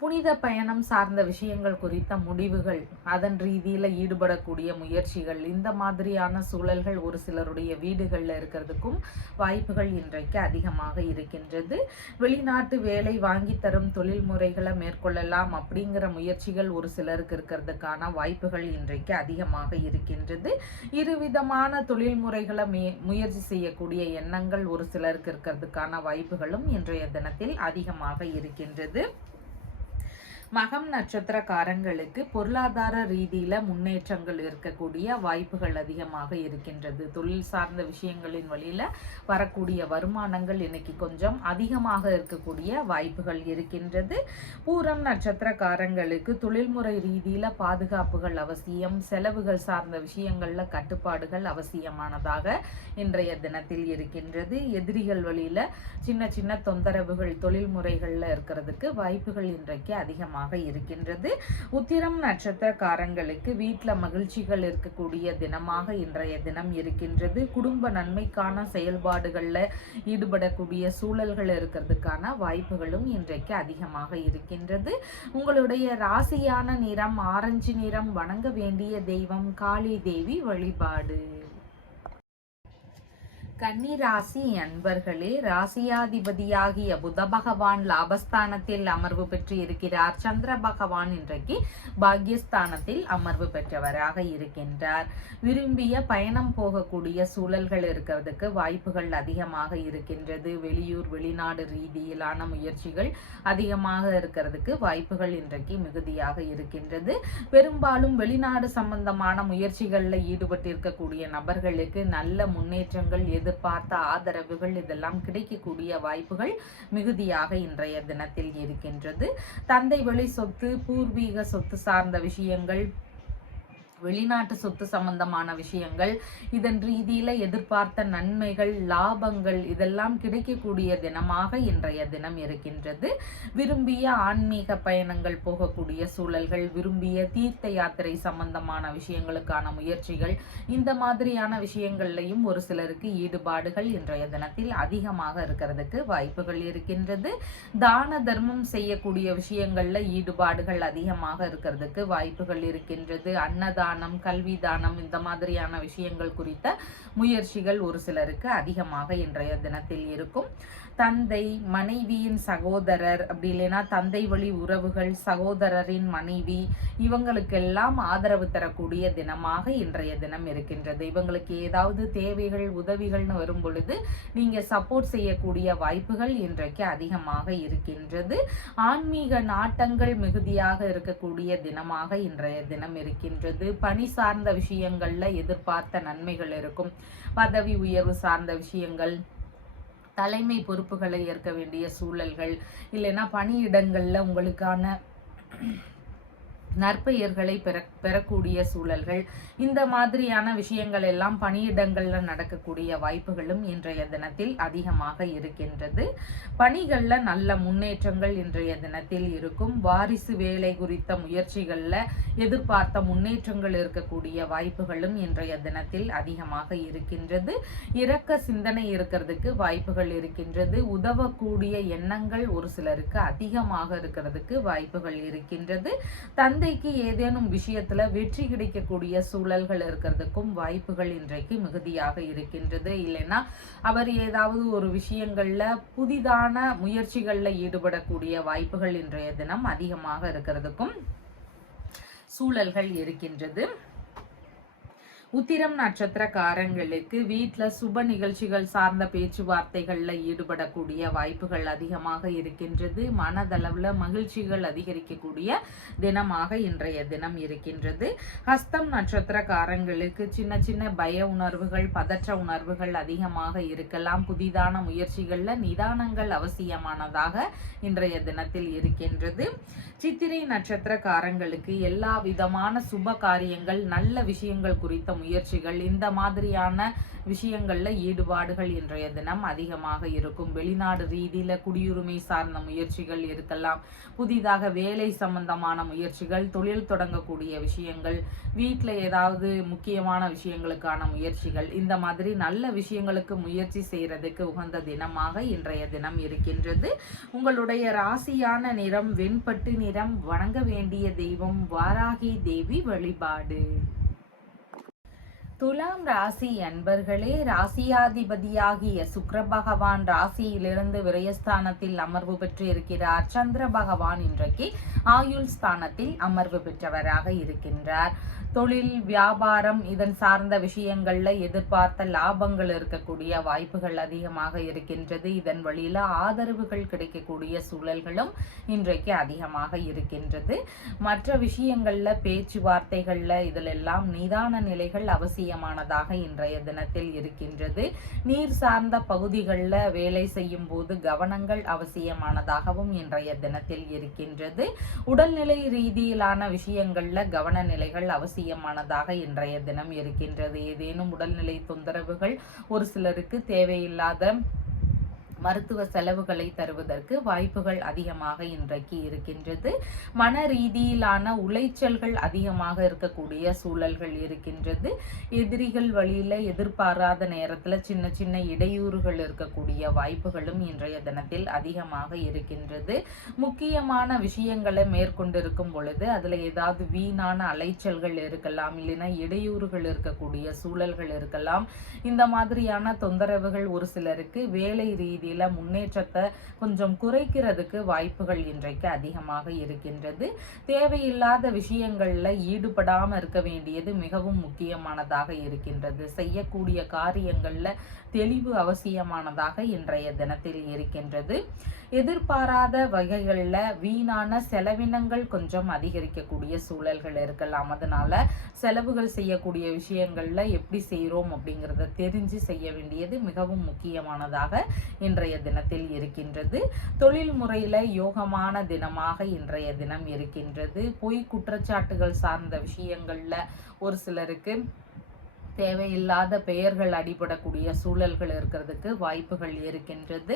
புனித பயணம் சார்ந்த விஷயங்கள் குறித்த முடிவுகள், அதன் ரீதியில் ஈடுபடக்கூடிய முயற்சிகள், இந்த மாதிரியான சூழல்கள் ஒரு சிலருடைய வீடுகளில் இருக்கிறதுக்கும் வாய்ப்புகள் இன்றைக்கு அதிகமாக இருக்கின்றது. வெளிநாட்டு வேலை வாங்கி தரும் தொழில் முறைகளை மேற்கொள்ளலாம் அப்படிங்கிற முயற்சிகள் ஒரு சிலருக்கு இருக்கிறதுக்கான வாய்ப்புகள் இன்றைக்கு அதிகமாக இருக்கின்றது. இருவிதமான தொழில் முறைகளை முயற்சி செய்யக்கூடிய எண்ணங்கள் ஒரு சிலருக்கு இருக்கிறதுக்கான வாய்ப்புகளும் இன்றைய தினத்தில் அதிகமாக இருக்கின்றது. மகம் நட்சத்திரக்காரங்களுக்கு பொருளாதார ரீதியில முன்னேற்றங்கள் இருக்கக்கூடிய வாய்ப்புகள் அதிகமாக இருக்கின்றது. தொழில் சார்ந்த விஷயங்களின் வழியில வரக்கூடிய வருமானங்கள் இன்னைக்கு கொஞ்சம் அதிகமாக இருக்கக்கூடிய வாய்ப்புகள் இருக்கின்றது. பூரம் நட்சத்திரக்காரங்களுக்கு தொழில்முறை ரீதியில பாதுகாப்புகள் அவசியம், செலவுகள் சார்ந்த விஷயங்கள்ல கட்டுப்பாடுகள் அவசியமானதாக இன்றைய தினத்தில் இருக்கின்றது. எதிரிகள் வழியில சின்ன சின்ன தொந்தரவுகள் தொழில் முறைகள்ல இருக்கிறதுக்கு வாய்ப்புகள் இன்றைக்கு அதிகமாக இருக்கின்றது. உத்திரம் நட்சத்திரக்காரங்களுக்கு வீட்டில் மகிழ்ச்சிகள் இருக்கக்கூடிய தினமாக இன்றைய தினம் இருக்கின்றது. குடும்ப நன்மைக்கான செயல்பாடுகள்ல ஈடுபடக்கூடிய சூழல்கள் இருக்கிறதுக்கான வாய்ப்புகளும் இன்றைக்கு அதிகமாக இருக்கின்றது. உங்களுடைய ராசியான நிறம் ஆரஞ்சு நிறம். வணங்க வேண்டிய தெய்வம் காளி தேவி வழிபாடு. கன்னிராசி அன்பர்களே, ராசியாதிபதியாகிய புத பகவான் லாபஸ்தானத்தில் அமர்வு பெற்று இருக்கிறார். சந்திர பகவான் இன்றைக்கு பாக்யஸ்தானத்தில் அமர்வு பெற்றவராக இருக்கின்றார். விரும்பிய பயணம் போகக்கூடிய சூழல்கள் இருக்கிறதுக்கு வாய்ப்புகள் அதிகமாக இருக்கின்றது. வெளியூர் வெளிநாடு ரீதியிலான முயற்சிகள் அதிகமாக இருக்கிறதுக்கு வாய்ப்புகள் இன்றைக்கு மிகுதியாக இருக்கின்றது. பெரும்பாலும் வெளிநாடு சம்பந்தமான முயற்சிகளில் ஈடுபட்டிருக்கக்கூடிய நபர்களுக்கு நல்ல முன்னேற்றங்கள் எதிர்பார்த்த ஆதரவுகள் இதெல்லாம் கிடைக்கக்கூடிய வாய்ப்புகள் மிகுதியாக இன்றைய தினத்தில் இருக்கின்றது. தந்தை வழி சொத்து, பூர்வீக சொத்து சார்ந்த விஷயங்கள், வெளிநாட்டு சொத்து சம்பந்தமான விஷயங்கள், இதன் ரீதியில எதிர்பார்த்த நன்மைகள், லாபங்கள் இதெல்லாம் கிடைக்கக்கூடிய தினமாக இன்றைய தினம் இருக்கின்றது. விரும்பிய ஆன்மீக பயணங்கள் போகக்கூடிய சூழல்கள், விரும்பிய தீர்த்த யாத்திரை சம்பந்தமான விஷயங்களுக்கான முயற்சிகள், இந்த மாதிரியான விஷயங்கள்லையும் ஒரு சிலருக்கு ஈடுபாடுகள் இன்றைய தினத்தில் அதிகமாக இருக்கிறதுக்கு வாய்ப்புகள் இருக்கின்றது. தான தர்மம் செய்யக்கூடிய விஷயங்கள்ல ஈடுபாடுகள் அதிகமாக இருக்கிறதுக்கு வாய்ப்புகள் இருக்கின்றது. அன்னதானம், கல்வி தானம், இந்த மாதிரியான விஷயங்கள் குறித்த முயற்சிகள் ஒரு சிலருக்கு அதிகமாக இன்றைய தினத்தில் இருக்கும். தந்தை, மனைவியின் சகோதரர், அப்படி இல்லைன்னா தந்தை வழி உறவுகள், சகோதரரின் மனைவி, இவங்களுக்கெல்லாம் ஆதரவு தரக்கூடிய தினமாக இன்றைய தினம் இருக்கின்றது. இவங்களுக்கு ஏதாவது தேவைகள், உதவிகள்னு வரும் பொழுது நீங்க சப்போர்ட் செய்யக்கூடிய வாய்ப்புகள் இன்றைக்கு அதிகமாக இருக்கின்றது. ஆன்மீக நாட்டங்கள் மிகுதியாக இருக்கக்கூடிய தினமாக இன்றைய தினம் இருக்கின்றது. பணி சார்ந்த விஷயங்கள்ல எதிர்பார்த்த நன்மைகள் இருக்கும். பதவி உயர்வு சார்ந்த விஷயங்கள், தலைமை பொறுப்புகளை ஏற்க வேண்டிய சூழல்கள், இல்லைன்னா பணியிடங்கள்ல உங்களுக்கான நற்பெயர்களை பெறக்கூடிய சூழல்கள், இந்த மாதிரியான விஷயங்கள் எல்லாம் பணியிடங்கள்ல நடக்கக்கூடிய வாய்ப்புகளும் இன்றைய தினத்தில் அதிகமாக இருக்கின்றது. பணிகள்ல நல்ல முன்னேற்றங்கள் இன்றைய தினத்தில் இருக்கும். வாரிசு வேலை குறித்த முயற்சிகள்ல எதிர்பார்த்த முன்னேற்றங்கள் இருக்கக்கூடிய வாய்ப்புகளும் இன்றைய தினத்தில் அதிகமாக இருக்கின்றது. இரக்க சிந்தனை இருக்கிறதுக்கு வாய்ப்புகள் இருக்கின்றது. உதவக்கூடிய எண்ணங்கள் ஒரு சிலருக்கு அதிகமாக இருக்கிறதுக்கு வாய்ப்புகள் இருக்கின்றது. தந்தைக்கு ஏதேனும் விஷயத்துல வெற்றி கிடைக்கக்கூடிய சூழல்கள் இருக்கிறதுக்கும் வாய்ப்புகள் இன்றைக்கு மிகுதியாக இருக்கின்றது. இல்லைன்னா அவர் ஏதாவது ஒரு விஷயங்கள்ல புதிதான முயற்சிகள்ல ஈடுபடக்கூடிய வாய்ப்புகள் இன்றைய தினம் அதிகமாக இருக்கிறதுக்கும் சூழல்கள் இருக்கின்றது. உத்திரம் நட்சத்திரக்காரங்களுக்கு வீட்டில் சுப நிகழ்ச்சிகள் சார்ந்த பேச்சுவார்த்தைகளில் ஈடுபடக்கூடிய வாய்ப்புகள் அதிகமாக இருக்கின்றது. மனதளவில் மகிழ்ச்சிகள் அதிகரிக்கக்கூடிய தினமாக இன்றைய தினம் இருக்கின்றது. ஹஸ்தம் நட்சத்திரக்காரங்களுக்கு சின்ன சின்ன பய உணர்வுகள், பதற்ற உணர்வுகள் அதிகமாக இருக்கலாம். புதிதான முயற்சிகளில் நிதானங்கள் அவசியமானதாக இன்றைய தினத்தில் இருக்கின்றது. சித்திரை நட்சத்திரக்காரங்களுக்கு எல்லா விதமான சுப காரியங்கள், நல்ல விஷயங்கள் குறித்த முயற்சிகள், இந்த மாதிரியான விஷயங்கள்ல ஈடுபாடுகள் இன்றைய தினம் அதிகமாக இருக்கும். வெளிநாடு ரீதியில குடியுரிமை சார்ந்த முயற்சிகள் இருக்கலாம். புதிதாக வேலை சம்பந்தமான முயற்சிகள், தொழில் தொடங்கக்கூடிய விஷயங்கள், வீட்டில் ஏதாவது முக்கியமான விஷயங்களுக்கான முயற்சிகள், இந்த மாதிரி நல்ல விஷயங்களுக்கு முயற்சி செய்யறதுக்கு உகந்த தினமாக இன்றைய தினம் இருக்கின்றது. உங்களுடைய ராசியான நிறம் வெண்பட்டு நிறம். வணங்க வேண்டிய தெய்வம் வாராகி தேவி வழிபாடு. துலாம் ராசி அன்பர்களே, ராசியாதிபதியாகிய சுக்கிர பகவான் ராசியிலிருந்து விரயஸ்தானத்தில் அமர்வு பெற்று இருக்கிறார். சந்திர பகவான் இன்றைக்கு ஆயுள் ஸ்தானத்தில் அமர்வு பெற்றவராக இருக்கின்றார். தொழில், வியாபாரம், இதன் சார்ந்த விஷயங்கள்ல எதிர்பார்த்த லாபங்கள் இருக்கக்கூடிய வாய்ப்புகள் அதிகமாக இருக்கின்றது. இதன் வழியில ஆதரவுகள் கிடைக்கக்கூடிய சூழல்களும் இன்றைக்கு அதிகமாக இருக்கின்றது. மற்ற விஷயங்கள்ல பேச்சுவார்த்தைகள்ல இதிலெல்லாம் நிதான நிலைகள் அவசியமானதாக இன்றைய தினத்தில் இருக்கின்றது. நீர் சார்ந்த பகுதிகளில் வேலை செய்யும் போது கவனங்கள் அவசியமானதாகவும் இன்றைய தினத்தில் இருக்கின்றது. உடல்நிலை ரீதியிலான விஷயங்கள்ல கவன நிலைகள் அவசியமானதாக இன்றைய தினம் இருக்கின்றது. ஏதேனும் உடல்நிலை தொந்தரவுகள் ஒரு சிலருக்கு தேவையில்லாத மருத்துவ செலவுகளை தருவதற்கு வாய்ப்புகள் அதிகமாக இன்றைக்கு இருக்கின்றது. மன ரீதியிலான உளைச்சல்கள் அதிகமாக இருக்கக்கூடிய சூழல்கள் இருக்கின்றது. எதிரிகள் வழியில எதிர்பாராத நேரத்துல சின்ன சின்ன இடையூறுகள் இருக்கக்கூடிய வாய்ப்புகளும் இன்றைய தினத்தில் அதிகமாக இருக்கின்றது. முக்கியமான விஷயங்களை மேற்கொண்டிருக்கும் பொழுது அதுல ஏதாவது வீணான அலைச்சல்கள் இருக்கலாம், இல்லைன்னா இடையூறுகள் இருக்கக்கூடிய சூழல்கள் இருக்கலாம். இந்த மாதிரியான தொந்தரவுகள் ஒரு சிலருக்கு வேலை ரீதி முன்னேற்றத்தை கொஞ்சம் குறைக்கிறதுக்கு வாய்ப்புகள் இன்றைக்கு அதிகமாக இருக்கின்றது. தேவையில்லாத விஷயங்கள்ல ஈடுபடாம இருக்க வேண்டியது மிகவும் முக்கியமானதாக இருக்கின்றது. செய்யக்கூடிய காரியங்கள்ல தெளிவு அவசியமானதாக இன்றைய தினத்தில் இருக்கின்றது. எதிர்பாராத வகைகளில் வீணான செலவினங்கள் கொஞ்சம் அதிகரிக்கக்கூடிய சூழல்கள் இருக்கலாம். அதனால செலவுகள் செய்யக்கூடிய விஷயங்கள்ல எப்படி செய்கிறோம் அப்படிங்கிறத தெரிஞ்சு செய்ய வேண்டியது மிகவும் முக்கியமானதாக இன்றைய தினத்தில் இருக்கின்றது. தொழில் முறையில யோகமான தினமாக இன்றைய தினம் இருக்கின்றது. பொய் குற்றச்சாட்டுகள் சார்ந்த விஷயங்கள்ல ஒரு சிலருக்கு தேவையில்லாத பெயர்கள் அடிபடக்கூடிய சூழல்கள் இருக்கிறதுக்கு வாய்ப்புகள் இருக்கின்றது.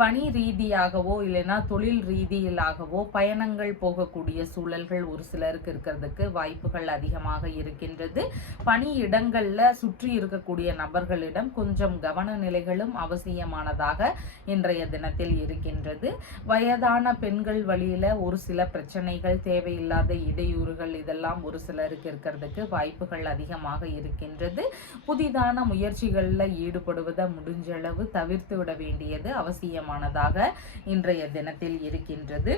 பணி ரீதியாகவோ இல்லைன்னா தொழில் ரீதியிலாகவோ பயணங்கள் போகக்கூடிய சூழல்கள் ஒரு சிலருக்கு இருக்கிறதுக்கு வாய்ப்புகள் அதிகமாக இருக்கின்றது. பணி இடங்கள்ல சுற்றி இருக்கக்கூடிய நபர்களிடம் கொஞ்சம் கவன நிலைகளும் அவசியமானதாக இன்றைய தினத்தில் இருக்கின்றது. வயதான பெண்கள் வழியில ஒரு சில பிரச்சனைகள், தேவையில்லாத இடையூறுகள், இதெல்லாம் ஒரு சிலருக்கு இருக்கிறதுக்கு வாய்ப்புகள் அதிகமாக இருக்கின்றது. புதிதான முயற்சிகளில் ஈடுபடுவதை முடிஞ்சளவு தவிர்த்து விட வேண்டியது அவசியமானதாக இன்றைய தினத்தில் இருக்கின்றது.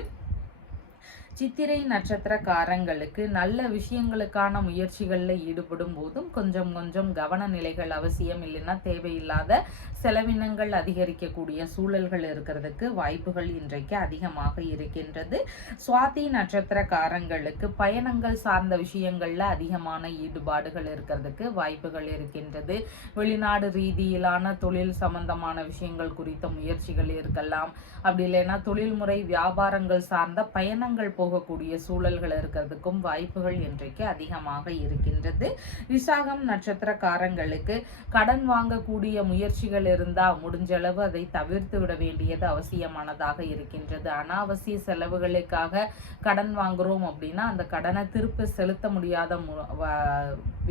சித்திரை நட்சத்திரக்காரங்களுக்கு நல்ல விஷயங்களுக்கான முயற்சிகளில் ஈடுபடும் போதும் கொஞ்சம் கொஞ்சம் கவன நிலைகள் அவசியம். இல்லைன்னா தேவையில்லாத செலவினங்கள் அதிகரிக்கக்கூடிய சூழல்கள் இருக்கிறதுக்கு வாய்ப்புகள் இன்றைக்கு அதிகமாக இருக்கின்றது. சுவாதி நட்சத்திரக்காரங்களுக்கு பயணங்கள் சார்ந்த விஷயங்கள்ல அதிகமான ஈடுபாடுகள் இருக்கிறதுக்கு வாய்ப்புகள் இருக்கின்றது. வெளிநாடு ரீதியிலான தொழில் சம்பந்தமான விஷயங்கள் குறித்த முயற்சிகள் இருக்கலாம். அப்படி இல்லைன்னா தொழில்முறை வியாபாரங்கள் சார்ந்த பயணங்கள் போகக்கூடிய சூழல்கள் இருக்கிறதுக்கும் வாய்ப்புகள் இன்றைக்கு அதிகமாக இருக்கின்றது. விசாகம் நட்சத்திரக்காரங்களுக்கு கடன் வாங்கக்கூடிய முயற்சிகள் இருந்தால் முடிஞ்சளவு அதை தவிர்த்து விட வேண்டியது அவசியமானதாக இருக்கின்றது. அனாவசிய செலவுகளுக்காக கடன் வாங்குறோம் அப்படின்னா அந்த கடனை திருப்பி செலுத்த முடியாத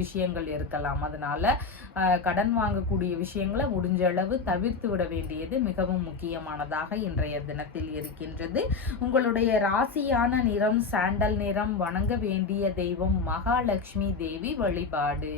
விஷயங்கள் இருக்கலாம். அதனால கடன் வாங்கக்கூடிய விஷயங்களை முடிஞ்ச அளவு தவிர்த்து விட வேண்டியது மிகவும் முக்கியமானதாக இன்றைய தினத்தில் இருக்கின்றது. உங்களுடைய ராசியான நிறம் சாண்டல் நிறம். வணங்க வேண்டிய தெய்வம் மகாலட்சுமி தேவி வழிபாடு.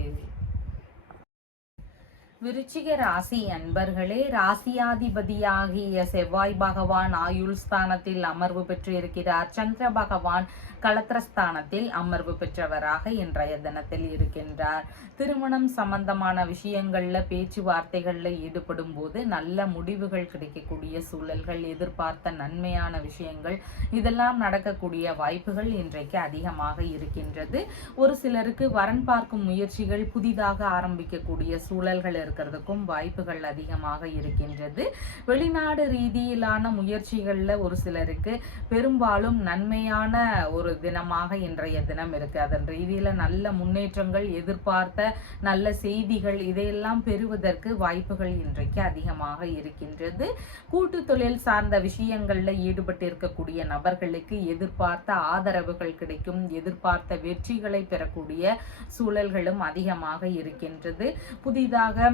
விருச்சிக ராசி அன்பர்களே, ராசியாதிபதியாகிய செவ்வாய் பகவான் ஆயுள் ஸ்தானத்தில் அமர்வு பெற்று இருக்கிறார். சந்திர பகவான் களத்திரஸ்தானத்தில் அமர்வு பெற்றவராக இன்றைய தினத்தில் இருக்கின்றார். திருமணம் சம்பந்தமான விஷயங்கள்ல பேச்சுவார்த்தைகள்ல ஈடுபடும் போது நல்ல முடிவுகள் கிடைக்கக்கூடிய சூழல்கள், எதிர்பார்த்த நன்மையான விஷயங்கள் இதெல்லாம் நடக்கக்கூடிய வாய்ப்புகள் இன்றைக்கு அதிகமாக இருக்கின்றது. ஒரு சிலருக்கு வரன் பார்க்கும் முயற்சிகள் புதிதாக ஆரம்பிக்கக்கூடிய சூழல்கள் இருக்கிறதுக்கும் வாய்ப்புகள் அதிகமாக இருக்கின்றது. வெளிநாடு ரீதியிலான முயற்சிகள்ல ஒரு சிலருக்கு பெரும்பாலும் நன்மையான ஒரு தினமாக இன்றைய தினம் இருக்கு. அதன் ரீதியில நல்ல முன்னேற்றங்கள், எதிர்பார்த்த நல்ல செய்திகள் இதையெல்லாம் பெறுவதற்கு வாய்ப்புகள் இன்றைக்கு அதிகமாக இருக்கின்றது. கூட்டு தொழில் சார்ந்த விஷயங்கள்ல ஈடுபட்டு இருக்கக்கூடிய நபர்களுக்கு எதிர்பார்த்த ஆதரவுகள் கிடைக்கும், எதிர்பார்த்த வெற்றிகளை பெறக்கூடிய சூழல்களும் அதிகமாக இருக்கின்றது. புதிதாக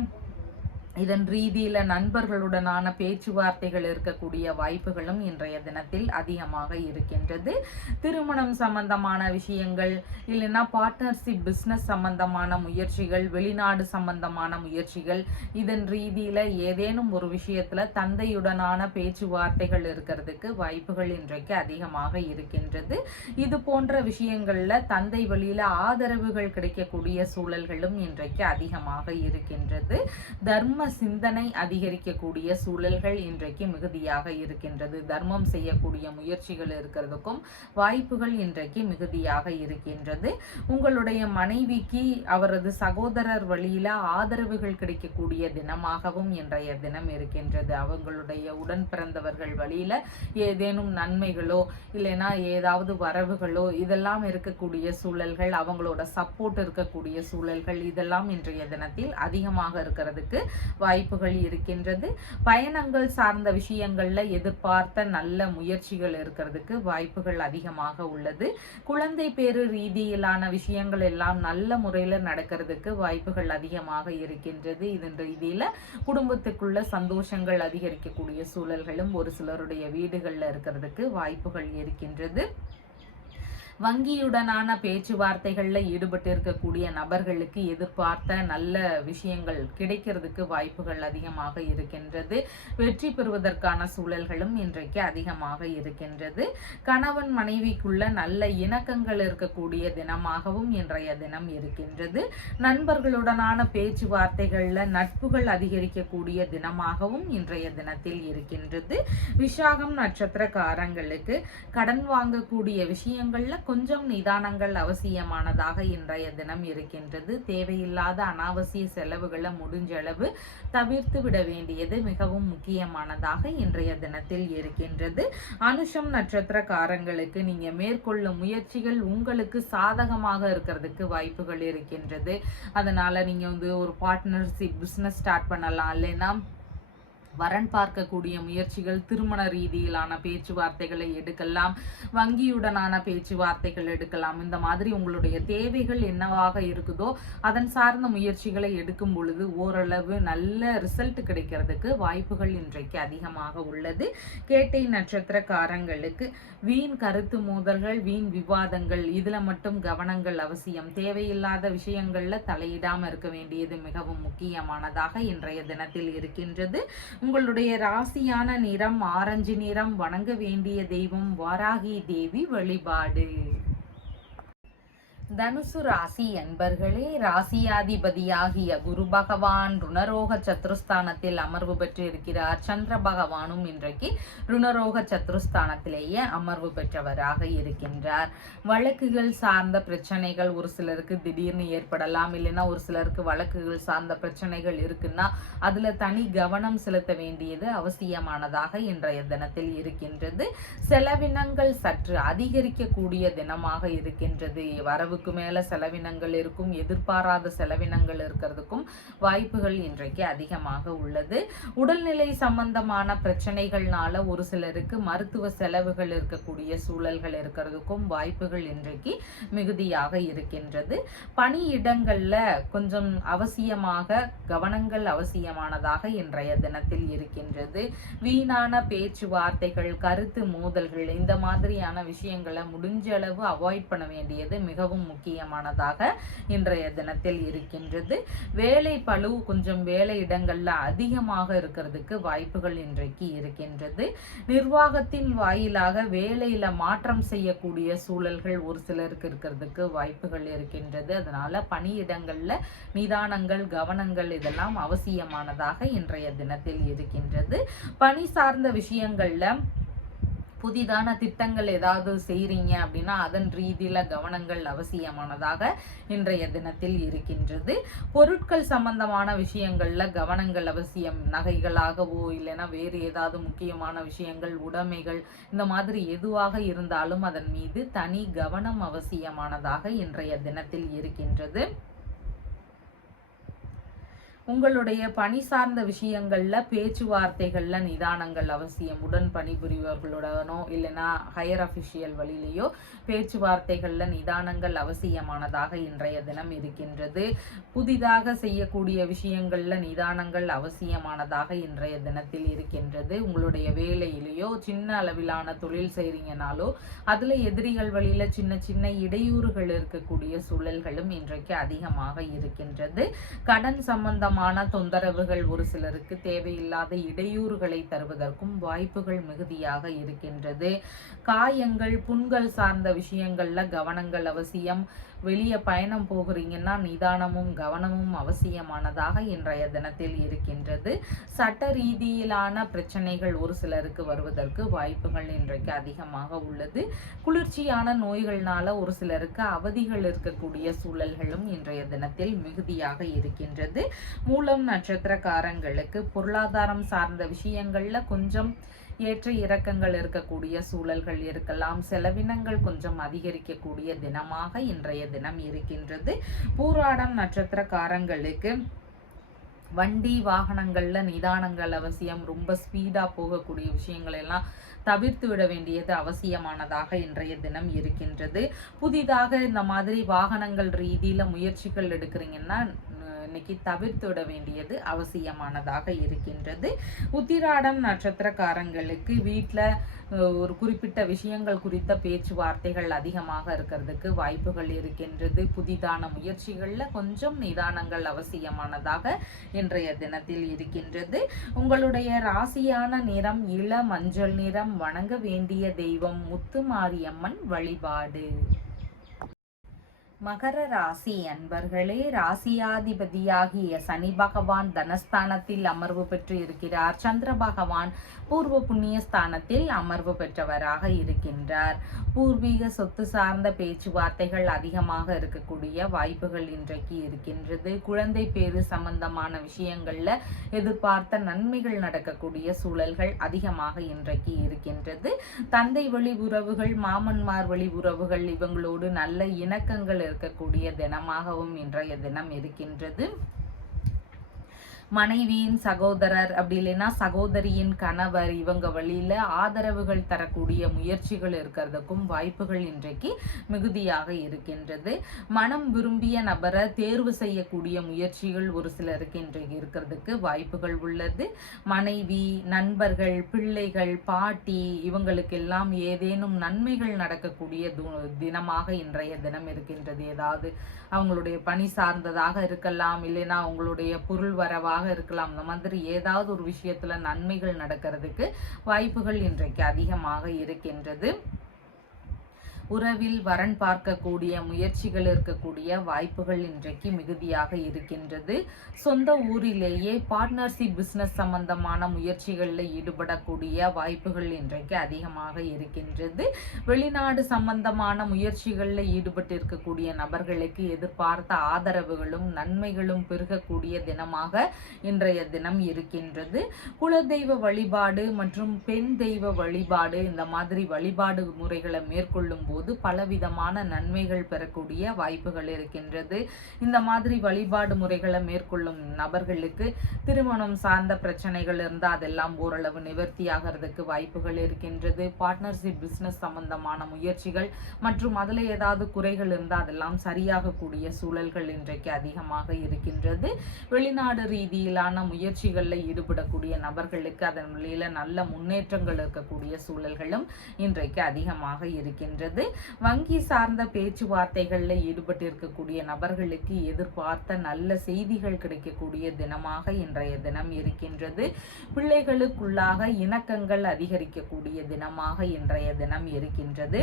இதன் ரீதியில நண்பர்களுடனான பேச்சுவார்த்தைகள் இருக்கக்கூடிய வாய்ப்புகளும் இன்றைய தினத்தில் அதிகமாக இருக்கின்றது. திருமணம் சம்பந்தமான விஷயங்கள், இல்லைன்னா பார்ட்னர்ஷிப் பிஸ்னஸ் சம்பந்தமான முயற்சிகள், வெளிநாடு சம்பந்தமான முயற்சிகள், இதன் ரீதியில ஏதேனும் ஒரு விஷயத்துல தந்தையுடனான பேச்சுவார்த்தைகள் இருக்கிறதுக்கு வாய்ப்புகள் இன்றைக்கு அதிகமாக இருக்கின்றது. இது போன்ற விஷயங்கள்ல தந்தை வழியில ஆதரவுகள் கிடைக்கக்கூடிய சூழல்களும் இன்றைக்கு அதிகமாக இருக்கின்றது. தர்ம சிந்தனை அதிகரிக்கக்கூடிய சூழல்கள் இன்றைக்கு மிகுதியாக இருக்கின்றது. தர்மம் செய்யக்கூடிய முயற்சிகள் இருக்கிறதுக்கும் வாய்ப்புகள் இன்றைக்கு மிகுதியாக இருக்கின்றது. உங்களுடைய மனைவிக்கு அவரது சகோதரர் வழியில ஆதரவுகள் கிடைக்கக்கூடிய தினமாகவும் இன்றைய தினம் இருக்கின்றது. அவங்களுடைய உடன் பிறந்தவர்கள் வழியில ஏதேனும் நன்மைகளோ இல்லைன்னா ஏதாவது வரவுகளோ இதெல்லாம் இருக்கக்கூடிய சூழல்கள், அவங்களோட சப்போர்ட் இருக்கக்கூடிய சூழல்கள் இதெல்லாம் இன்றைய தினத்தில் அதிகமாக இருக்கிறதுக்கு வாய்ப்புகள் இருக்கின்றது. பயணங்கள் சார்ந்த விஷயங்கள்ல எதிர்பார்த்த நல்ல முயற்சிகள் இருக்கிறதுக்கு வாய்ப்புகள் அதிகமாக உள்ளது. குழந்தை பேரு ரீதியிலான விஷயங்கள் எல்லாம் நல்ல முறையில நடக்கிறதுக்கு வாய்ப்புகள் அதிகமாக இருக்கின்றது. இதன் ரீதியில குடும்பத்துக்குள்ள சந்தோஷங்கள் அதிகரிக்கக்கூடிய சூழல்களும் ஒரு சிலருடைய வீடுகள்ல இருக்கிறதுக்கு வாய்ப்புகள் இருக்கின்றது. வங்கியுடனான பேச்சுவார்த்தைகள்ல ஈடுபட்டு இருக்கக்கூடிய நபர்களுக்கு எதிர்பார்த்த நல்ல விஷயங்கள் கிடைக்கிறதுக்கு வாய்ப்புகள் அதிகமாக இருக்கின்றது. வெற்றி பெறுவதற்கான சூழல்களும் இன்றைக்கு அதிகமாக இருக்கின்றது. கணவன் மனைவிக்குள்ள நல்ல இணக்கங்கள் இருக்கக்கூடிய தினமாகவும் இன்றைய தினம் இருக்கின்றது. நண்பர்களுடனான பேச்சுவார்த்தைகள்ல நட்புகள் அதிகரிக்கக்கூடிய தினமாகவும் இன்றைய தினத்தில் இருக்கின்றது. விசாகம் நட்சத்திரக்காரங்களுக்கு கடன் வாங்கக்கூடிய விஷயங்கள்ல கொஞ்சம் நிதானங்கள் அவசியமானதாக இன்றைய தினம் இருக்கின்றது. தேவையில்லாத அனாவசிய செலவுகளை முடிஞ்ச அளவு தவிர்த்து விட வேண்டியது மிகவும் முக்கியமானதாக இன்றைய தினத்தில் இருக்கின்றது. அனுஷம் நட்சத்திரக்காரங்களுக்கு நீங்க மேற்கொள்ளும் முயற்சிகள் உங்களுக்கு சாதகமாக இருக்கிறதுக்கு வாய்ப்புகள் இருக்கின்றது. அதனால நீங்க ஒரு பார்ட்னர்ஷிப் பிசினஸ் ஸ்டார்ட் பண்ணலாம், இல்லைன்னா வரன் பார்க்கக்கூடிய முயற்சிகள், திருமண ரீதியிலான பேச்சுவார்த்தைகளை எடுக்கலாம், வங்கியுடனான பேச்சுவார்த்தைகள் எடுக்கலாம். இந்த மாதிரி உங்களுடைய தேவைகள் என்னவாக இருக்குதோ அதன் சார்ந்த முயற்சிகளை எடுக்கும் பொழுது ஓரளவு நல்ல ரிசல்ட் கிடைக்கிறதுக்கு வாய்ப்புகள் இன்றைக்கு அதிகமாக உள்ளது. கேட்டை நட்சத்திரக்காரங்களுக்கு வீண் கருத்து மோதல்கள், வீண் விவாதங்கள் இதுல மட்டும் கவனங்கள் அவசியம். தேவையில்லாத விஷயங்கள்ல தலையிடாம இருக்க வேண்டியது மிகவும் முக்கியமானதாக இன்றைய தினத்தில் இருக்கின்றது. உங்களுடைய ராசியான நிறம் ஆரஞ்சு நிறம். வணங்க வேண்டிய தெய்வம் வாராகி தேவி வழிபாடு. தனுசு ராசி அன்பர்களே, ராசியாதிபதியாகிய குரு பகவான் ருணரோக சத்ருஸ்தானத்தில் அமர்வு பெற்று இருக்கிறார். சந்திர பகவானும் இன்றைக்கு ருணரோக சத்ருஸ்தானத்திலேயே அமர்வு பெற்றவராக இருக்கின்றார். வழக்குகள் சார்ந்த பிரச்சனைகள் ஒரு சிலருக்கு திடீர்னு ஏற்படலாம், இல்லைன்னா ஒரு சிலருக்கு வழக்குகள் சார்ந்த பிரச்சனைகள் இருக்குன்னா அதுல தனி கவனம் செலுத்த வேண்டியது அவசியமானதாக இன்றைய தினத்தில் இருக்கின்றது. செலவினங்கள் சற்று அதிகரிக்கக்கூடிய தினமாக இருக்கின்றது. வரவு மேல செலவினங்கள் இருக்கும், எதிர்பாராத செலவினங்கள் இருக்கிறதுக்கும் வாய்ப்புகள் இன்றைக்கு அதிகமாக உள்ளது. உடல்நிலை சம்பந்தமான பிரச்சனைகள்னால ஒரு சிலருக்கு மருத்துவ செலவுகள் இருக்கக்கூடிய சூழல்கள் இருக்கிறதுக்கும் வாய்ப்புகள் இன்றைக்கு மிகுதியாக இருக்கின்றது. பணியிடங்கள்ல கொஞ்சம் அவசியமாக கவனங்கள் அவசியமானதாக இன்றைய தினத்தில் இருக்கின்றது. வீணான பேச்சுவார்த்தைகள், கருத்து மோதல்கள் இந்த மாதிரியான விஷயங்களை முடிஞ்ச அளவு அவாய்ட் பண்ண வேண்டியது மிகவும் மிகவும் முக்கியமானதாக இன்றைய தினத்தில் இருக்கின்றது. வேலை பளு கொஞ்சம் வேலை இடங்கள்ல அதிகமாக இருக்கிறதுக்கு வாய்ப்புகள் இன்றைக்கு இருக்கின்றது. நிர்வாகத்தின் வாயிலாக வேலையில மாற்றம் செய்யக்கூடிய சூழல்கள் ஒரு சிலருக்கு இருக்கிறதுக்கு வாய்ப்புகள் இருக்கின்றது. அதனால பணியிடங்கள்ல நிதானங்கள், கவனங்கள் இதெல்லாம் அவசியமானதாக இன்றைய தினத்தில் இருக்கின்றது. பணி சார்ந்த விஷயங்கள்ல புதிதான திட்டங்கள் ஏதாவது செய்றீங்க அப்படின்னா அதன் ரீதியில கவனங்கள் அவசியமானதாக இன்றைய தினத்தில் இருக்கின்றது. பொருட்கள் சம்பந்தமான விஷயங்கள்ல கவனங்கள் அவசியம். நகைகளாகவோ இல்லைன்னா வேறு ஏதாவது முக்கியமான விஷயங்கள், உடைமைகள், இந்த மாதிரி எதுவாக இருந்தாலும் அதன் மீது தனி கவனம் அவசியமானதாக இன்றைய தினத்தில் இருக்கின்றது. உங்களுடைய பணி சார்ந்த விஷயங்கள்ல பேச்சுவார்த்தைகள்ல நிதானங்கள் அவசியம். உடன் பணிபுரிவர்களுடனோ இல்லைன்னா ஹையர் அஃபிஷியல் வழியிலேயோ பேச்சுவார்த்தைகள்ல நிதானங்கள் அவசியமானதாக இன்றைய தினம் இருக்கின்றது. புதிதாக செய்யக்கூடிய விஷயங்கள்ல நிதானங்கள் அவசியமானதாக இன்றைய தினத்தில் இருக்கின்றது. உங்களுடைய வேலையிலேயோ சின்ன அளவிலான தொழில் செய்றீங்கனாலோ அதுல எதிரிகள் வழியில சின்ன சின்ன இடையூறுகள் இருக்கக்கூடிய சூழல்களும் இன்றைக்கு அதிகமாக இருக்கின்றது. கடன் சம்பந்தமான தொந்தரவுகள் ஒரு சிலருக்கு தேவையில்லாத இடையூறுகளை தருவதற்கும் வாய்ப்புகள் மிகுதியாக இருக்கின்றது. காயங்கள், புண்கள் சார்ந்த விஷயங்கள்ல கவனங்கள் அவசியம். வெளியே பயணம் போகிறீங்கன்னா நிதானமும் கவனமும் அவசியமானதாக இன்றைய தினத்தில் இருக்கின்றது. சட்ட ரீதியிலான பிரச்சனைகள் ஒரு சிலருக்கு வருவதற்கு வாய்ப்புகள் இன்றைக்கு அதிகமாக உள்ளது. குளிர்ச்சியான நோய்கள்னால ஒரு சிலருக்கு அவதிகள் இருக்கக்கூடிய சூழல்களும் இன்றைய தினத்தில் மிகுதியாக இருக்கின்றது. மூலம் நட்சத்திரக்காரங்களுக்கு பொருளாதாரம் சார்ந்த விஷயங்கள்ல கொஞ்சம் ஏற்ற இறக்கங்கள் இருக்கக்கூடிய சூழல்கள் இருக்கலாம். செலவினங்கள் கொஞ்சம் அதிகரிக்கக்கூடிய தினமாக இன்றைய தினம் இருக்கின்றது. பூராடம் நட்சத்திரக்காரங்களுக்கு வண்டி வாகனங்கள்ல நிதானங்கள் அவசியம். ரொம்ப ஸ்பீடா போகக்கூடிய விஷயங்கள் எல்லாம் தவிர்த்து விட வேண்டியது அவசியமானதாக இன்றைய தினம் இருக்கின்றது. புதிதாக இந்த மாதிரி வாகனங்கள் ரீதியில முயற்சிகள் எடுக்கிறீங்கன்னா இன்னைக்கு தவிர்த்து விட வேண்டியது அவசியமானதாக இருக்கின்றது. உத்திராடம் நட்சத்திரக்காரங்களுக்கு வீட்டில் ஒரு குறிப்பிட்ட விஷயங்கள் குறித்த பேச்சுவார்த்தைகள் அதிகமாக இருக்கிறதுக்கு வாய்ப்புகள் இருக்கின்றது. புதிதான முயற்சிகளில் கொஞ்சம் நிதானங்கள் அவசியமானதாக இன்றைய தினத்தில் இருக்கின்றது. உங்களுடைய ராசியான நிறம் இள மஞ்சள் நிறம். வணங்க வேண்டிய தெய்வம் முத்துமாரியம்மன் வழிபாடு. மகர ராசி அன்பர்களே, ராசியாதிபதியாகிய சனி பகவான் தனஸ்தானத்தில் அமர்வு பெற்று இருக்கிறார். சந்திர பகவான் பூர்வ புண்ணிய ஸ்தானத்தில் அமர்வு பெற்றவராக இருக்கின்றார். பூர்வீக சொத்து சார்ந்த பேச்சுவார்த்தைகள் அதிகமாக இருக்கக்கூடிய வாய்ப்புகள் இன்றைக்கு இருக்கின்றது. குழந்தை பேரு சம்பந்தமான விஷயங்கள்ல எதிர்பார்த்த நன்மைகள் நடக்கக்கூடிய சூழல்கள் அதிகமாக இன்றைக்கு இருக்கின்றது. தந்தை வழி உறவுகள், மாமன்மார் வழி உறவுகள் இவங்களோடு நல்ல இணக்கங்கள் இருக்கக்கூடிய தினமாகவும் இன்றைய தினம் இருக்கின்றது. மனைவியின் சகோதரர் அப்படி இல்லைன்னா சகோதரியின் கணவர் இவங்க வழியில ஆதரவுகள் தரக்கூடிய முயற்சிகள் இருக்கிறதுக்கும் வாய்ப்புகள் இன்றைக்கு மிகுதியாக இருக்கின்றது. மனம் விரும்பிய நபரை தேர்வு செய்யக்கூடிய முயற்சிகள் ஒரு சிலருக்கு இன்றைக்கு இருக்கிறதுக்கு வாய்ப்புகள் உள்ளது. மனைவி, நண்பர்கள், பிள்ளைகள், பாட்டி இவங்களுக்கெல்லாம் ஏதேனும் நன்மைகள் நடக்கக்கூடிய தினமாக இன்றைய தினம் இருக்கின்றது. ஏதாவது அவங்களுடைய பணி சார்ந்ததாக இருக்கலாம், இல்லைன்னா அவங்களுடைய பொருள் வரவாக இருக்கலாம். இந்த மாதிரி ஏதாவது ஒரு விஷயத்துல நன்மைகள் நடக்கிறதுக்கு வாய்ப்புகள் இன்றைக்கு அதிகமாக இருக்கின்றது. உறவில் வரன் பார்க்கக்கூடிய முயற்சிகள் இருக்கக்கூடிய வாய்ப்புகள் இன்றைக்கு மிகுதியாக இருக்கின்றது. சொந்த ஊரிலேயே பார்ட்னர்ஷிப் பிசினஸ் சம்பந்தமான முயற்சிகளில் ஈடுபடக்கூடிய வாய்ப்புகள் இன்றைக்கு அதிகமாக இருக்கின்றது. வெளிநாடு சம்பந்தமான முயற்சிகளில் ஈடுபட்டு இருக்கக்கூடிய நபர்களுக்கு எதிர்பார்த்த ஆதரவுகளும் நன்மைகளும் பெருகக்கூடிய தினமாக இன்றைய தினம் இருக்கின்றது. குலதெய்வ வழிபாடு மற்றும் பெண் தெய்வ வழிபாடு இந்த மாதிரி வழிபாடு முறைகளை மேற்கொள்ளும் போது பலவிதமான நன்மைகள் பெறக்கூடிய வாய்ப்புகள் இருக்கின்றது. இந்த மாதிரி வழிபாடு முறைகளை மேற்கொள்ளும் நபர்களுக்கு திருமணம் சார்ந்த பிரச்சனைகள் இருந்தால் அதெல்லாம் ஓரளவு நிவர்த்தி ஆகிறதுக்கு வாய்ப்புகள் இருக்கின்றது. பார்ட்னர்ஷிப் பிசினஸ் சம்பந்தமான முயற்சிகள் மற்றும் அதில் ஏதாவது குறைகள் இருந்தால் அதெல்லாம் சரியாகக்கூடிய சூழல்கள் இன்றைக்கு அதிகமாக இருக்கின்றது. வெளிநாடு ரீதியிலான முயற்சிகளில் ஈடுபடக்கூடிய நபர்களுக்கு அதன் வழியில நல்ல முன்னேற்றங்கள் இருக்கக்கூடிய சூழல்களும் இன்றைக்கு அதிகமாக இருக்கின்றது. வங்கி சார்ந்த பேச்சுவார்த்தைகளில் ஈடுபட்டு இருக்கக்கூடிய நபர்களுக்கு எதிர்பார்த்த நல்ல செய்திகள் கிடைக்கக்கூடிய தினமாக இன்றைய தினம் இருக்கின்றது. பிள்ளைகளுக்குள்ளாக இணக்கங்கள் அதிகரிக்கக்கூடிய தினமாக இன்றைய தினம் இருக்கின்றது.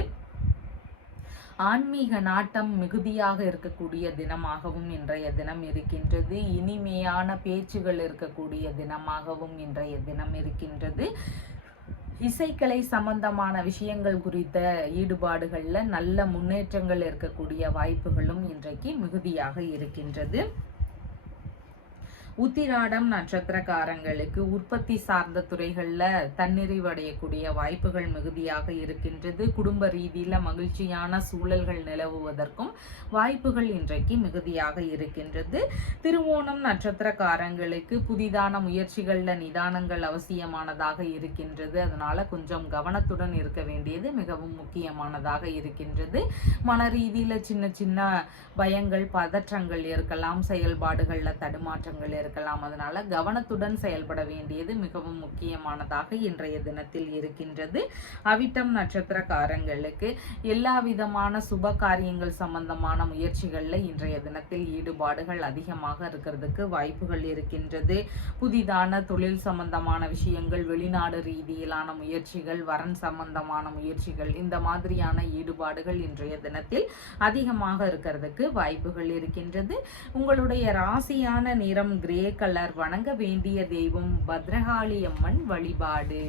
ஆன்மீக நாட்டம் மிகுதியாக இருக்கக்கூடிய தினமாகவும் இன்றைய தினம் இருக்கின்றது. இனிமையான பேச்சுகள் இருக்கக்கூடிய தினமாகவும் இன்றைய தினம் இருக்கின்றது. இசைக்கலை சம்பந்தமான விஷயங்கள் குறித்த ஈடுபாடுகளில் நல்ல முன்னேற்றங்கள் இருக்கக்கூடிய வாய்ப்புகளும் இன்றைக்கு மிகுதியாக இருக்கின்றது. உத்திராடம் நட்சத்திரக்காரங்களுக்கு உற்பத்தி சார்ந்த துறைகளில் தன்னிறைவடையக்கூடிய வாய்ப்புகள் மிகுதியாக இருக்கின்றது. குடும்ப ரீதியில் மகிழ்ச்சியான சூழல்கள் நிலவுவதற்கும் வாய்ப்புகள் இன்றைக்கு மிகுதியாக இருக்கின்றது. திருவோணம் நட்சத்திரக்காரங்களுக்கு புதிதான முயற்சிகளில் நிதானங்கள் அவசியமானதாக இருக்கின்றது. அதனால கொஞ்சம் கவனத்துடன் இருக்க வேண்டியது மிகவும் முக்கியமானதாக இருக்கின்றது. மன ரீதியில் சின்ன சின்ன பயங்கள், பதற்றங்கள் இருக்கலாம், செயல்பாடுகளில் தடுமாற்றங்கள் இருக்கலாம். அதனால கவனத்துடன் செயல்பட வேண்டியது மிகவும் முக்கியமானதாக இன்றைய தினத்தில் இருக்கின்றது. அவிட்டம் நட்சத்திரக்காரங்களுக்கு எல்லா விதமான சுப காரியங்கள் சம்பந்தமான முயற்சிகள்ல இன்றைய தினத்தில் ஈடுபாடுகள் அதிகமாக இருக்கிறதுக்கு வாய்ப்புகள் இருக்கின்றது. புதிதான தொழில் சம்பந்தமான விஷயங்கள், வெளிநாடு ரீதியிலான முயற்சிகள், வரன் சம்பந்தமான முயற்சிகள், இந்த மாதிரியான ஈடுபாடுகள் இன்றைய தினத்தில் அதிகமாக இருக்கிறதுக்கு வாய்ப்புகள் இருக்கின்றது. உங்களுடைய ராசியான நிறம் கிரே கலர். வணங்க வேண்டிய தெய்வம் பத்ரகாளி அம்மன் வழிபாடு.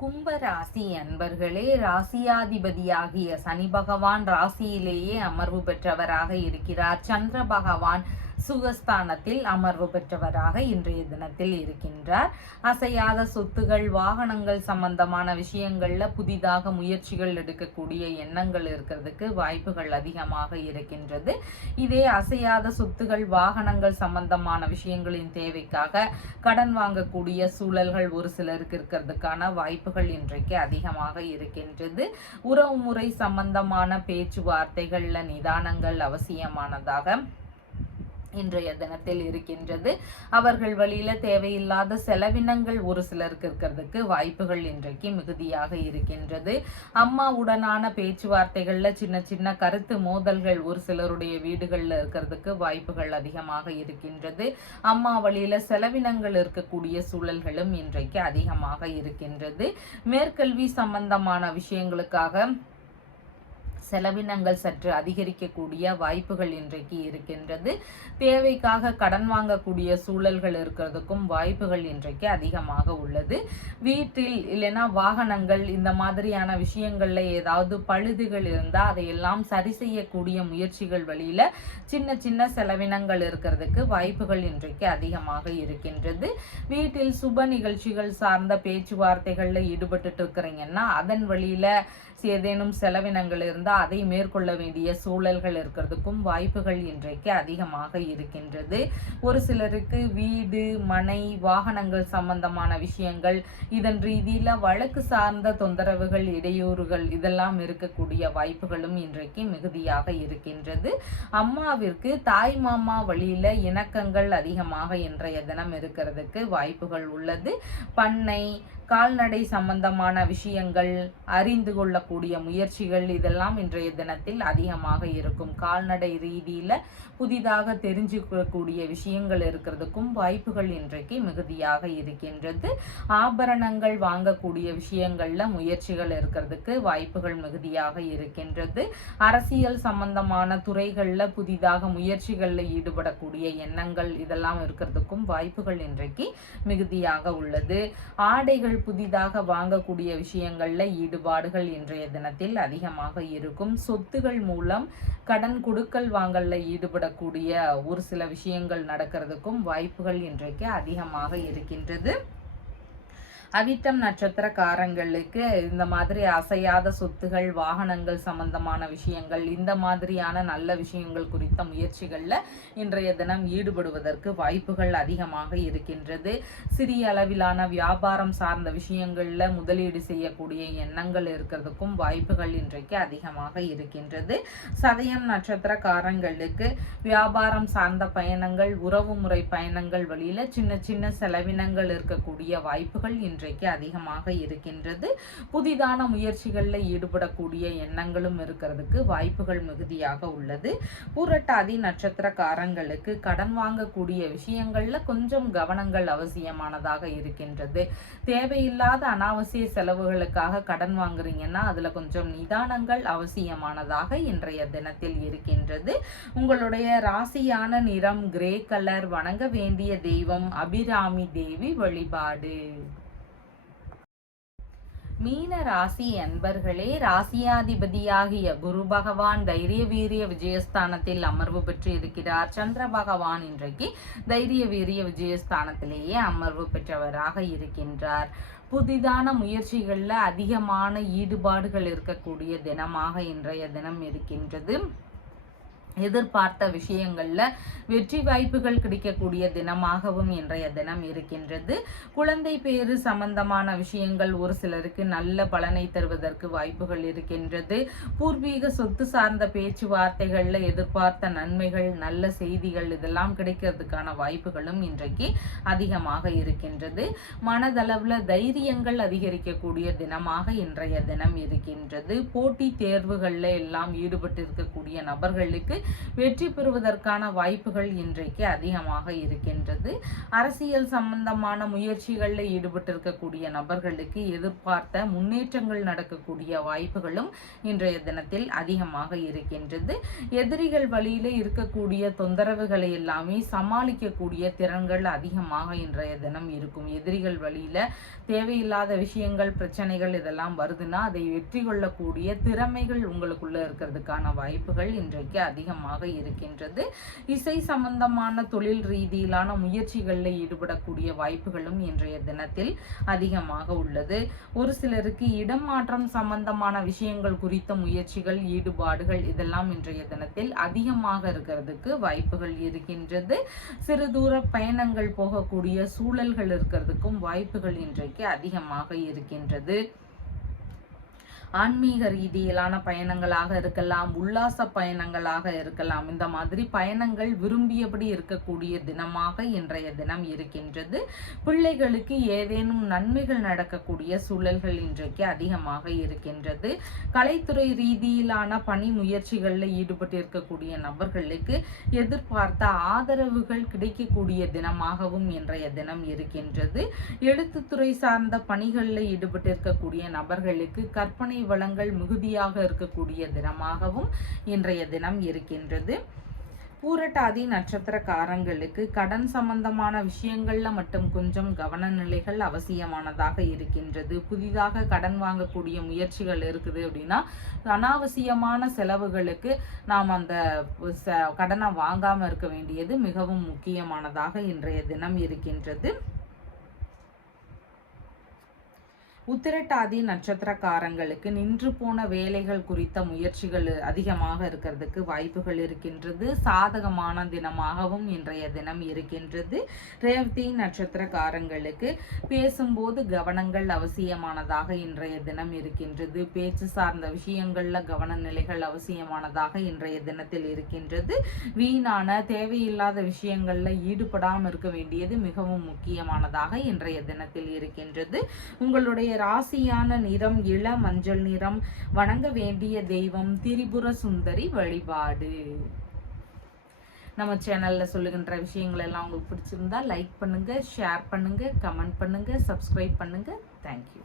கும்ப ராசி அன்பர்களே, ராசியாதிபதியாகிய சனி பகவான் ராசியிலேயே அமர்வு பெற்றவராக இருக்கிறார். சந்திர பகவான் சுகஸ்தானத்தில் அமர்வு பெற்றவராக இன்றைய தினத்தில் இருக்கின்றார். அசையாத சொத்துகள், வாகனங்கள் சம்பந்தமான விஷயங்கள்ல புதிதாக முயற்சிகள் எடுக்கக்கூடிய எண்ணங்கள் இருக்கிறதுக்கு வாய்ப்புகள் அதிகமாக இருக்கின்றது. இதே அசையாத சொத்துகள், வாகனங்கள் சம்பந்தமான விஷயங்களின் தேவைக்காக கடன் வாங்கக்கூடிய சூழல்கள் ஒரு சிலருக்கு இருக்கிறதுக்கான வாய்ப்புகள் இன்றைக்கு அதிகமாக இருக்கின்றது. உறவுமுறை சம்பந்தமான பேச்சுவார்த்தைகள்ல நிதானங்கள் அவசியமானதாக இன்றைய தினத்தில் இருக்கின்றது. அவர்கள் வழியில தேவையில்லாத செலவினங்கள் ஒரு சிலருக்கு இருக்கிறதுக்கு வாய்ப்புகள் இன்றைக்கு மிகுதியாக இருக்கின்றது. அம்மாவுடனான பேச்சுவார்த்தைகள்ல சின்ன சின்ன கருத்து மோதல்கள் ஒரு சிலருடைய வீடுகள்ல இருக்கிறதுக்கு வாய்ப்புகள் அதிகமாக இருக்கின்றது. அம்மா வழியில செலவினங்கள் இருக்கக்கூடிய சூழல்களும் இன்றைக்கு அதிகமாக இருக்கின்றது. மேற்கல்வி சம்பந்தமான விஷயங்களுக்காக செலவினங்கள் சற்று அதிகரிக்கக்கூடிய வாய்ப்புகள் இன்றைக்கு இருக்கின்றது. தேவைக்காக கடன் வாங்கக்கூடிய சூழல்கள் இருக்கிறதுக்கும் வாய்ப்புகள் இன்றைக்கு அதிகமாக உள்ளது. வீட்டில் இல்லைன்னா வாகனங்கள் இந்த மாதிரியான விஷயங்கள்ல ஏதாவது பழுதுகள் இருந்தால் அதையெல்லாம் சரி செய்யக்கூடிய முயற்சிகள் வழியில சின்ன சின்ன செலவினங்கள் இருக்கிறதுக்கு வாய்ப்புகள் இன்றைக்கு அதிகமாக இருக்கின்றது. வீட்டில் சுப நிகழ்ச்சிகள் சார்ந்த பேச்சுவார்த்தைகள்ல ஈடுபட்டு இருக்கிறீங்கன்னா அதன் வழியில ஏதேனும் செலவினங்கள் இருந்தால் அதை மேற்கொள்ள வேண்டிய சூழல்கள் இருக்கிறதுக்கும் வாய்ப்புகள் இன்றைக்கு அதிகமாக இருக்கின்றது. ஒரு சிலருக்கு வீடு, மனை, வாகனங்கள் சம்பந்தமான விஷயங்கள், இதன் ரீதியில வழக்கு சார்ந்த தொந்தரவுகள், இடையூறுகள் இதெல்லாம் இருக்கக்கூடிய வாய்ப்புகளும் இன்றைக்கு மிகுதியாக இருக்கின்றது. அம்மாவிற்கு தாய் மாமா வழியில இணக்கங்கள் அதிகமாக இன்றைய தினம் இருக்கிறதுக்கு வாய்ப்புகள் உள்ளது. பண்ணை, கால்நடை சம்பந்தமான விஷயங்கள், அறிந்து கொள்ளக்கூடிய முயற்சிகள் இதெல்லாம் இன்றைய தினத்தில் அதிகமாக இருக்கும். கால்நடை ரீதியில புதிதாக தெரிஞ்சுக்கக்கூடிய விஷயங்கள் இருக்கிறதுக்கும் வாய்ப்புகள் இன்றைக்கு மிகுதியாக இருக்கின்றது. ஆபரணங்கள் வாங்கக்கூடிய விஷயங்கள்ல முயற்சிகள் இருக்கிறதுக்கு வாய்ப்புகள் மிகுதியாக இருக்கின்றது. அரசியல் சம்பந்தமான துறைகள்ல புதிதாக முயற்சிகள்ல ஈடுபடக்கூடிய எண்ணங்கள் இதெல்லாம் இருக்கிறதுக்கும் வாய்ப்புகள் இன்றைக்கு மிகுதியாக உள்ளது. ஆடைகள் புதிதாக வாங்கக்கூடிய விஷயங்கள்ல ஈடுபாடுகள் இன்றைய தினத்தில் அதிகமாக இருக்கும். சொத்துகள் மூலம் கடன் கொடுக்கல் வாங்கல்ல ஈடுபடக்கூடிய ஒரு சில விஷயங்கள் நடக்கிறதுக்கும் வாய்ப்புகள் இன்றைக்கு அதிகமாக இருக்கின்றது. அவிட்டம் நட்சத்திரக்காரங்களுக்கு இந்த மாதிரி அசையாத சொத்துகள், வாகனங்கள் சம்பந்தமான விஷயங்கள், இந்த மாதிரியான நல்ல விஷயங்கள் குறித்த முயற்சிகள்ல இன்றைய தினம் ஈடுபடுவதற்கு வாய்ப்புகள் அதிகமாக இருக்கின்றது. சிறிய அளவிலான வியாபாரம் சார்ந்த விஷயங்கள்ல முதலீடு செய்யக்கூடிய எண்ணங்கள் இருக்கிறதுக்கும் வாய்ப்புகள் இன்றைக்கு அதிகமாக இருக்கின்றது. சதயம் நட்சத்திரக்காரங்களுக்கு வியாபாரம் சார்ந்த பயணங்கள், உறவு முறை பயணங்கள் வழியில சின்ன சின்ன செலவினங்கள் இருக்கக்கூடிய வாய்ப்புகள் இன்று இன்றைக்கு அதிகமாக இருக்கின்றது. புதிதான முயற்சிகளில் ஈடுபடக்கூடிய எண்ணங்களும் இருக்கிறதுக்கு வாய்ப்புகள் மிகுதியாக உள்ளது. பூரட்டாதி நட்சத்திரக்காரங்களுக்கு கடன் வாங்கக்கூடிய விஷயங்கள்ல கொஞ்சம் கவனங்கள் அவசியமானதாக இருக்கின்றது. தேவையில்லாத அனாவசிய செலவுகளுக்காக கடன் வாங்குறீங்கன்னா அதுல கொஞ்சம் நிதானங்கள் அவசியமானதாக இன்றைய தினத்தில் இருக்கின்றது. உங்களுடைய ராசியான நிறம் கிரே கலர். வணங்க வேண்டிய தெய்வம் அபிராமி தேவி வழிபாடு. மீன ராசி அன்பர்களே, ராசியாதிபதியாகிய குரு பகவான் தைரிய வீரிய விஜயஸ்தானத்தில் அமர்வு பெற்று இருக்கிறார். சந்திர பகவான் இன்றைக்கு தைரிய வீரிய விஜயஸ்தானத்திலேயே அமர்வு பெற்றவராக இருக்கின்றார். புதிதான முயற்சிகளில் அதிகமான ஈடுபாடுகள் இருக்கக்கூடிய தினமாக இன்றைய தினம் இருக்கின்றது. எதிர்பார்த்த விஷயங்கள்ல வெற்றி வாய்ப்புகள் கிடைக்கக்கூடிய தினமாகவும் இன்றைய தினம் இருக்கின்றது. குழந்தை பேறு சம்பந்தமான விஷயங்கள் ஒரு சிலருக்கு நல்ல பலனை தருவதற்கு வாய்ப்புகள் இருக்கின்றது. பூர்வீக சொத்து சார்ந்த பேச்சுவார்த்தைகள்ல எதிர்பார்த்த நன்மைகள், நல்ல செய்திகள் இதெல்லாம் கிடைக்கிறதுக்கான வாய்ப்புகளும் இன்றைக்கு அதிகமாக இருக்கின்றது. மனதளவுல தைரியங்கள் அதிகரிக்கக்கூடிய தினமாக இன்றைய தினம் இருக்கின்றது. போட்டி தேர்வுகள்ல எல்லாம் ஈடுபட்டு இருக்கக்கூடிய நபர்களுக்கு வெற்றி பெறுவதற்கான வாய்ப்புகள் இன்றைக்கு அதிகமாக இருக்கின்றது. அரசியல் சம்பந்தமான முயற்சிகளில் ஈடுபட்டிருக்கக்கூடிய நபர்களுக்கு எதிர்பார்த்த முன்னேற்றங்கள் நடக்கக்கூடிய வாய்ப்புகளும் இன்றைய தினத்தில் அதிகமாக இருக்கின்றது. எதிரிகள் வழியில இருக்கக்கூடிய தொந்தரவுகளை எல்லாமே சமாளிக்கக்கூடிய திறன்கள் அதிகமாக இன்றைய தினம் இருக்கும். எதிரிகள் வழியில தேவையில்லாத விஷயங்கள், பிரச்சனைகள் இதெல்லாம் வருதுன்னா அதை வெற்றி கொள்ளக்கூடிய திறமைகள் உங்களுக்குள்ள இருக்கிறதுக்கான வாய்ப்புகள் இன்றைக்கு அதிகமாக இருக்கின்றது. இசை சம்பந்தமான தொழில் ரீதியிலான முயற்சிகளில் ஈடுபடக்கூடிய வாய்ப்புகளும் இன்றைய தினத்தில் அதிகமாக உள்ளது. ஒரு சிலருக்கு இடமாற்றம் சம்பந்தமான விஷயங்கள் குறித்த முயற்சிகள், ஈடுபாடுகள் இதெல்லாம் இன்றைய தினத்தில் அதிகமாக இருக்கிறதுக்கு வாய்ப்புகள் இருக்கின்றது. சிறு தூர பயணங்கள் போகக்கூடிய சூழல்கள் இருக்கிறதுக்கும் வாய்ப்புகள் இன்றைக்கு அதிகமாக இருக்கின்றது. ஆன்மீக ரீதியிலான பயணங்களாக இருக்கலாம், உல்லாச பயணங்களாக இருக்கலாம். இந்த மாதிரி பயணங்கள் விரும்பியபடி இருக்கக்கூடிய தினமாக இன்றைய தினம் இருக்கின்றது. பிள்ளைகளுக்கு ஏதேனும் நன்மைகள் நடக்கக்கூடிய சூழல்கள் இன்றைக்கு அதிகமாக இருக்கின்றது. கலைத்துறை ரீதியிலான பணி முயற்சிகளில் ஈடுபட்டு இருக்கக்கூடிய நபர்களுக்கு எதிர்பார்த்த ஆதரவுகள் கிடைக்கக்கூடிய தினமாகவும் இன்றைய தினம் இருக்கின்றது. எழுத்துத்துறை சார்ந்த பணிகளில் ஈடுபட்டு இருக்கக்கூடிய நபர்களுக்கு கற்பனை வளங்கள் மிகுதியாக இருக்கக்கூடிய தினமாகவும் இன்றைய தினம் இருக்கின்றது. பூரட்டாதி நட்சத்திரக்காரங்களுக்கு கடன் சம்பந்தமான விஷயங்கள்ல மட்டும் கொஞ்சம் கவன நிலைகள் அவசியமானதாக இருக்கின்றது. புதிதாக கடன் வாங்கக்கூடிய முயற்சிகள் இருக்குது அப்படின்னா அனாவசியமான செலவுகளுக்கு நாம் அந்த கடனை வாங்காம இருக்க வேண்டியது மிகவும் முக்கியமானதாக இன்றைய தினம் இருக்கின்றது. உத்திரட்டாதி நட்சத்திரக்காரங்களுக்கு நின்று போன வேலைகள் குறித்த முயற்சிகள் அதிகமாக இருக்கிறதுக்கு வாய்ப்புகள் இருக்கின்றது. சாதகமான தினமாகவும் இன்றைய தினம் இருக்கின்றது. ரேவதி நட்சத்திரக்காரங்களுக்கு பேசும்போது கவனங்கள் அவசியமானதாக இன்றைய தினம் இருக்கின்றது. பேச்சு சார்ந்த விஷயங்கள்ல கவன நிலைகள் அவசியமானதாக இன்றைய தினத்தில் இருக்கின்றது. வீணான தேவையில்லாத விஷயங்கள்ல ஈடுபடாமல் இருக்க வேண்டியது மிகவும் முக்கியமானதாக இன்றைய தினத்தில் இருக்கின்றது. உங்களுடைய ராசியான நிறம் இள மஞ்சள் நிறம். வணங்க வேண்டிய தெய்வம் திரிபுர சுந்தரி வழிபாடு. நம்ம சேனல்ல சொல்லுகின்ற விஷயங்கள் எல்லாம் உங்களுக்கு பிடிச்சிருந்தா லைக் பண்ணுங்க, ஷேர் பண்ணுங்க, கமெண்ட் பண்ணுங்க, சப்ஸ்கிரைப் பண்ணுங்க. தேங்க்யூ.